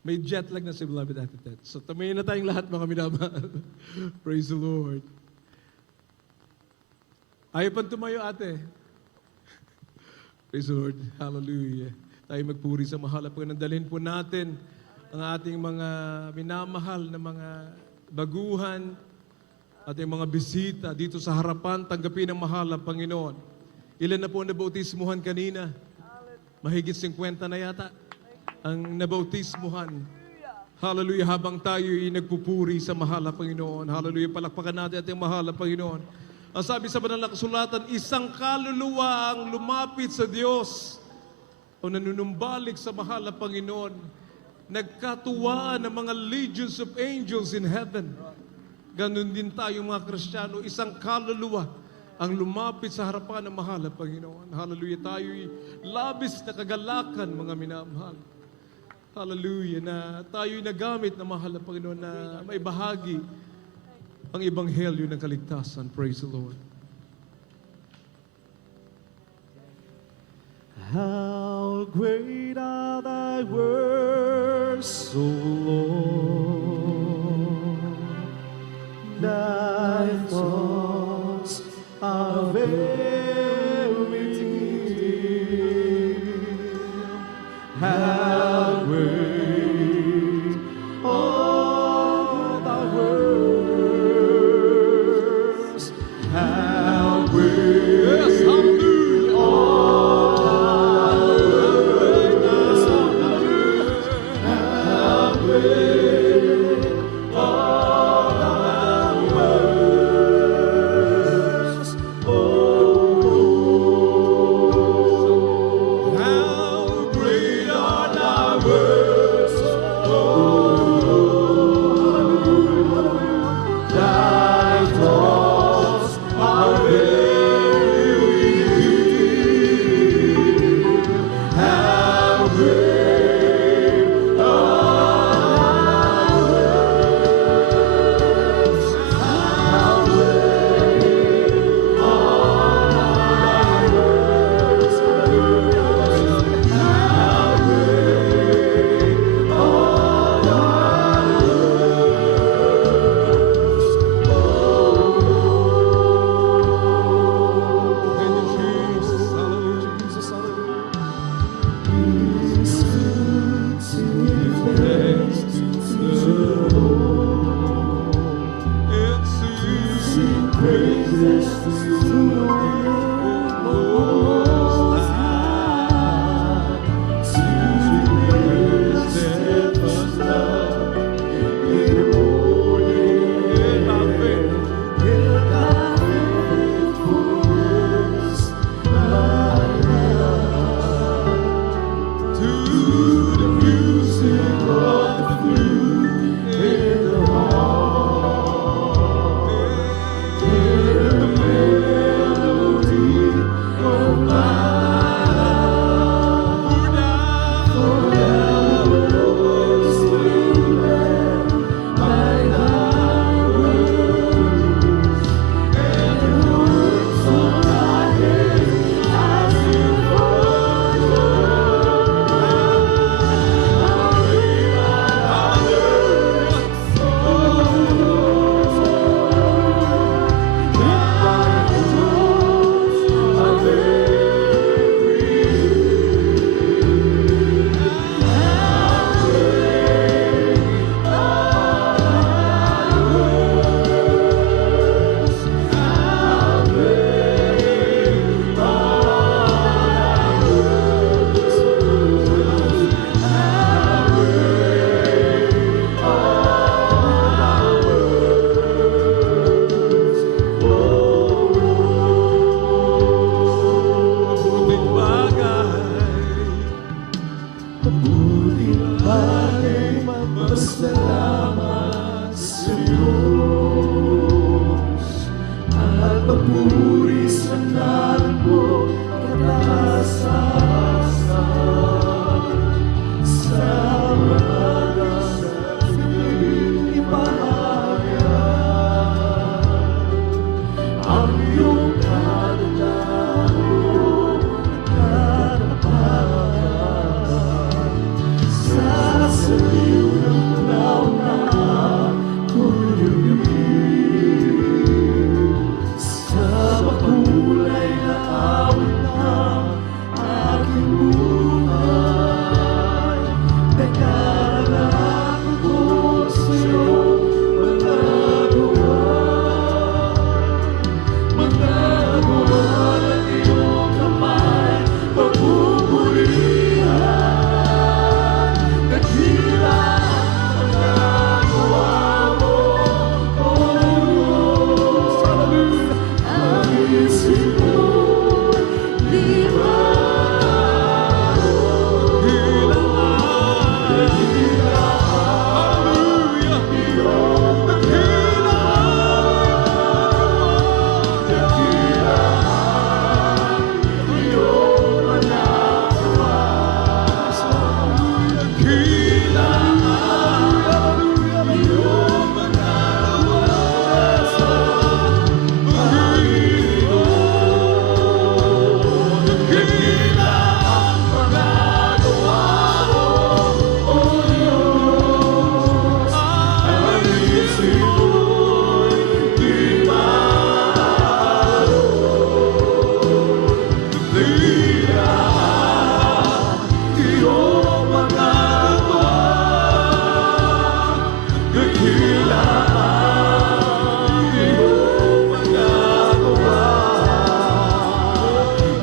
May jet lag na si Beloved Ate Ted. So tamayin na tayong lahat mga minamahal. Praise the Lord. Ayaw pang tumayo ate. Praise the Lord. Hallelujah. Tayo magpuri sa mahal na Panginoon. Dalhin po natin ang ating mga minamahal na mga baguhan, ating mga bisita dito sa harapan, tanggapin ang mahal na Panginoon. Ilan na po nabautismuhan kanina? Mahigit 50 na yata ang nabautismuhan. Hallelujah, habang tayo ay nagpupuri sa mahal na Panginoon. Hallelujah, palakpakan natin ating mahal na Panginoon. Ang sabi sa banal na kasulatan, isang kaluluwa ang lumapit sa Diyos o nanunumbalik sa mahal na Panginoon. Nagkatuwaan ng mga legions of angels in heaven. Ganon din tayo mga Kristiyano, isang kaluluwa ang lumapit sa harapan ng mahal na Panginoon. Hallelujah, tayo'y labis na kagalakan, mga minamahal. Hallelujah, na tayo'y nagamit ng mahal na Panginoon na may bahagi ang ebanghelyo ng kaligtasan. Praise the Lord. How great are thy works, O Lord. Thy thoughts are very deep. How great are thy works. How great. Yes, hallelujah. How great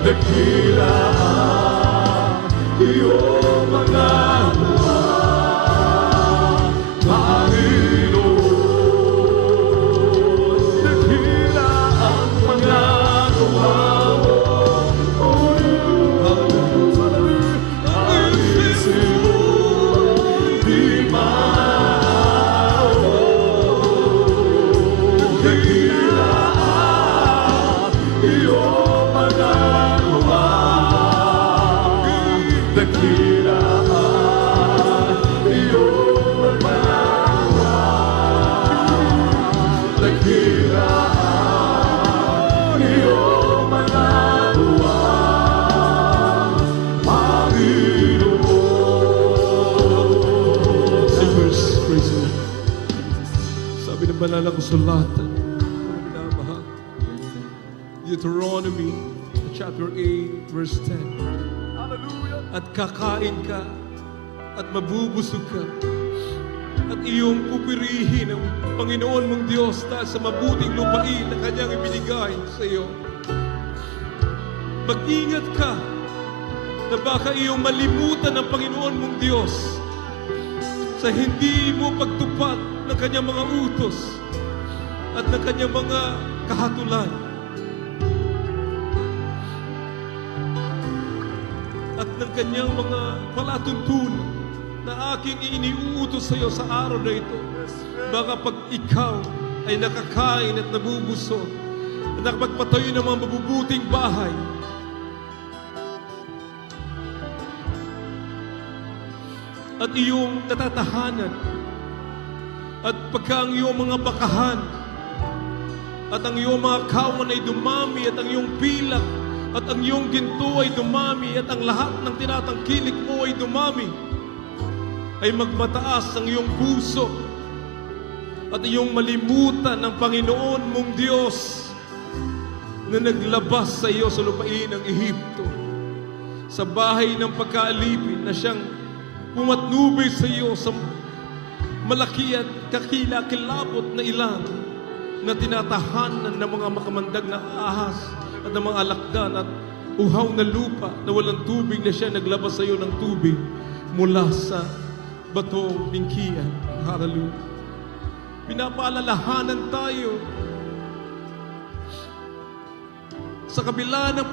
dakila ang iyong mga gawa, Panginoon. Dakila ang mga gawa mo, ang isip mo'y di maaon. Dakila ang iyong mga gawa, dakila ang iyong mga gawa, dakila ang iyong mga gawa, Panginoon. Singers, praise the Lord. Sabi ng banal na kasulatan, mga minamahal, Deuteronomy chapter 8, verse 10. At kakain ka at mabubusog ka at iyong pupirihin ang Panginoon mong Diyos dahil sa mabuting lupain na Kanyang ibinigay sa iyo. Mag-ingat ka na baka iyong malimutan ng Panginoon mong Diyos sa hindi mo pagtupad ng Kanyang mga utos at ng Kanyang mga kahatulan. At ng Kanyang mga palatuntunan na aking iniuutos sa iyo sa araw na ito. Baka pag ikaw ay nakakain at nabubusog at nakapagpatayo ng mga mabubuting bahay, at iyong natatahanan, at pagka ang iyong mga bakahan at ang iyong mga kawan ay dumami, at ang iyong pilak at ang iyong ginto ay dumami, at ang lahat ng tinatangkilik mo ay dumami, ay magmataas ang iyong puso at iyong malimutan ng Panginoon mong Diyos na naglabas sa iyo sa lupain ng Ehipto, sa bahay ng pagkaalipin na siyang pumatnubay sa iyo sa malaki at kakilakilabot na ilang na tinatahanan ng mga makamandag na ahas at ng mga alakdan at uhaw na lupa na walang tubig, na siya naglabas sa iyo ng tubig mula sa batong bingkian. Hallelujah. Pinapaalalahanan tayo sa kabila ng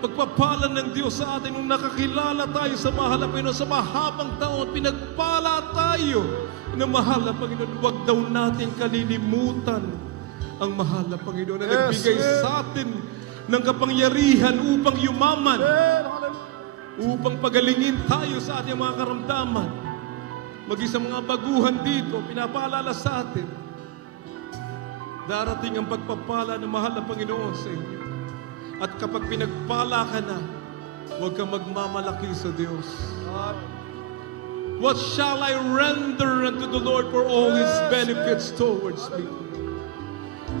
pagpapala ng Diyos sa atin nung nakakilala tayo sa mahal na Panginoon. Sa mahabang taon, pinagpala tayo ng mahal na Panginoon. Huwag daw natin kalilimutan ang mahal na Panginoon na nagbigay sa atin ng kapangyarihan upang yumaman, upang pagalingin tayo sa ating mga karamdaman. Mag-isang mga baguhan dito, pinapaalala sa atin, darating ang pagpapala ng mahal na Panginoon sa inyo. At kapag pinagpala ka na, huwag kang magmamalaki sa Diyos. What shall I render unto the Lord for all His benefits towards me?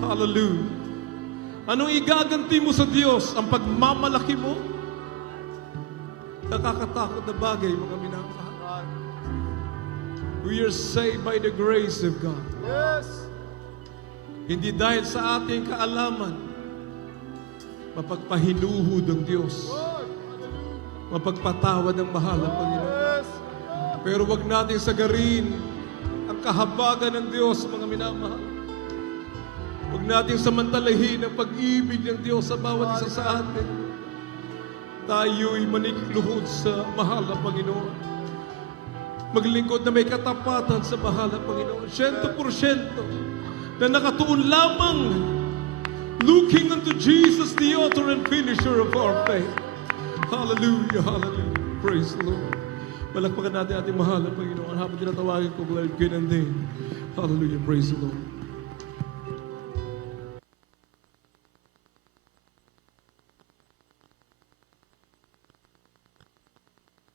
Hallelujah. Anong igaganti mo sa Diyos? Ang pagmamalaki mo? Nakakatakot na bagay, mga minamahal. We are saved by the grace of God. Hindi dahil sa ating kaalaman, mapagpahinuhod ang Diyos, mapagpatawad ang mahal na Panginoon. Pero wag natin sagarin ang kahabagan ng Diyos, mga minamahal. Wag natin samantalahin ang pag-ibig ng Diyos sa bawat isa sa atin. Tayo'y manikluhod sa mahal na Panginoon. Maglingkod na may katapatan sa mahal na Panginoon. 100% na nakatuon lamang looking unto Jesus, the author and finisher of our faith. Hallelujah, hallelujah. Praise the Lord. Palakpakan natin ating mahal na Panginoon habang tinatawagin ko, Lord, good and day. Hallelujah, praise the Lord.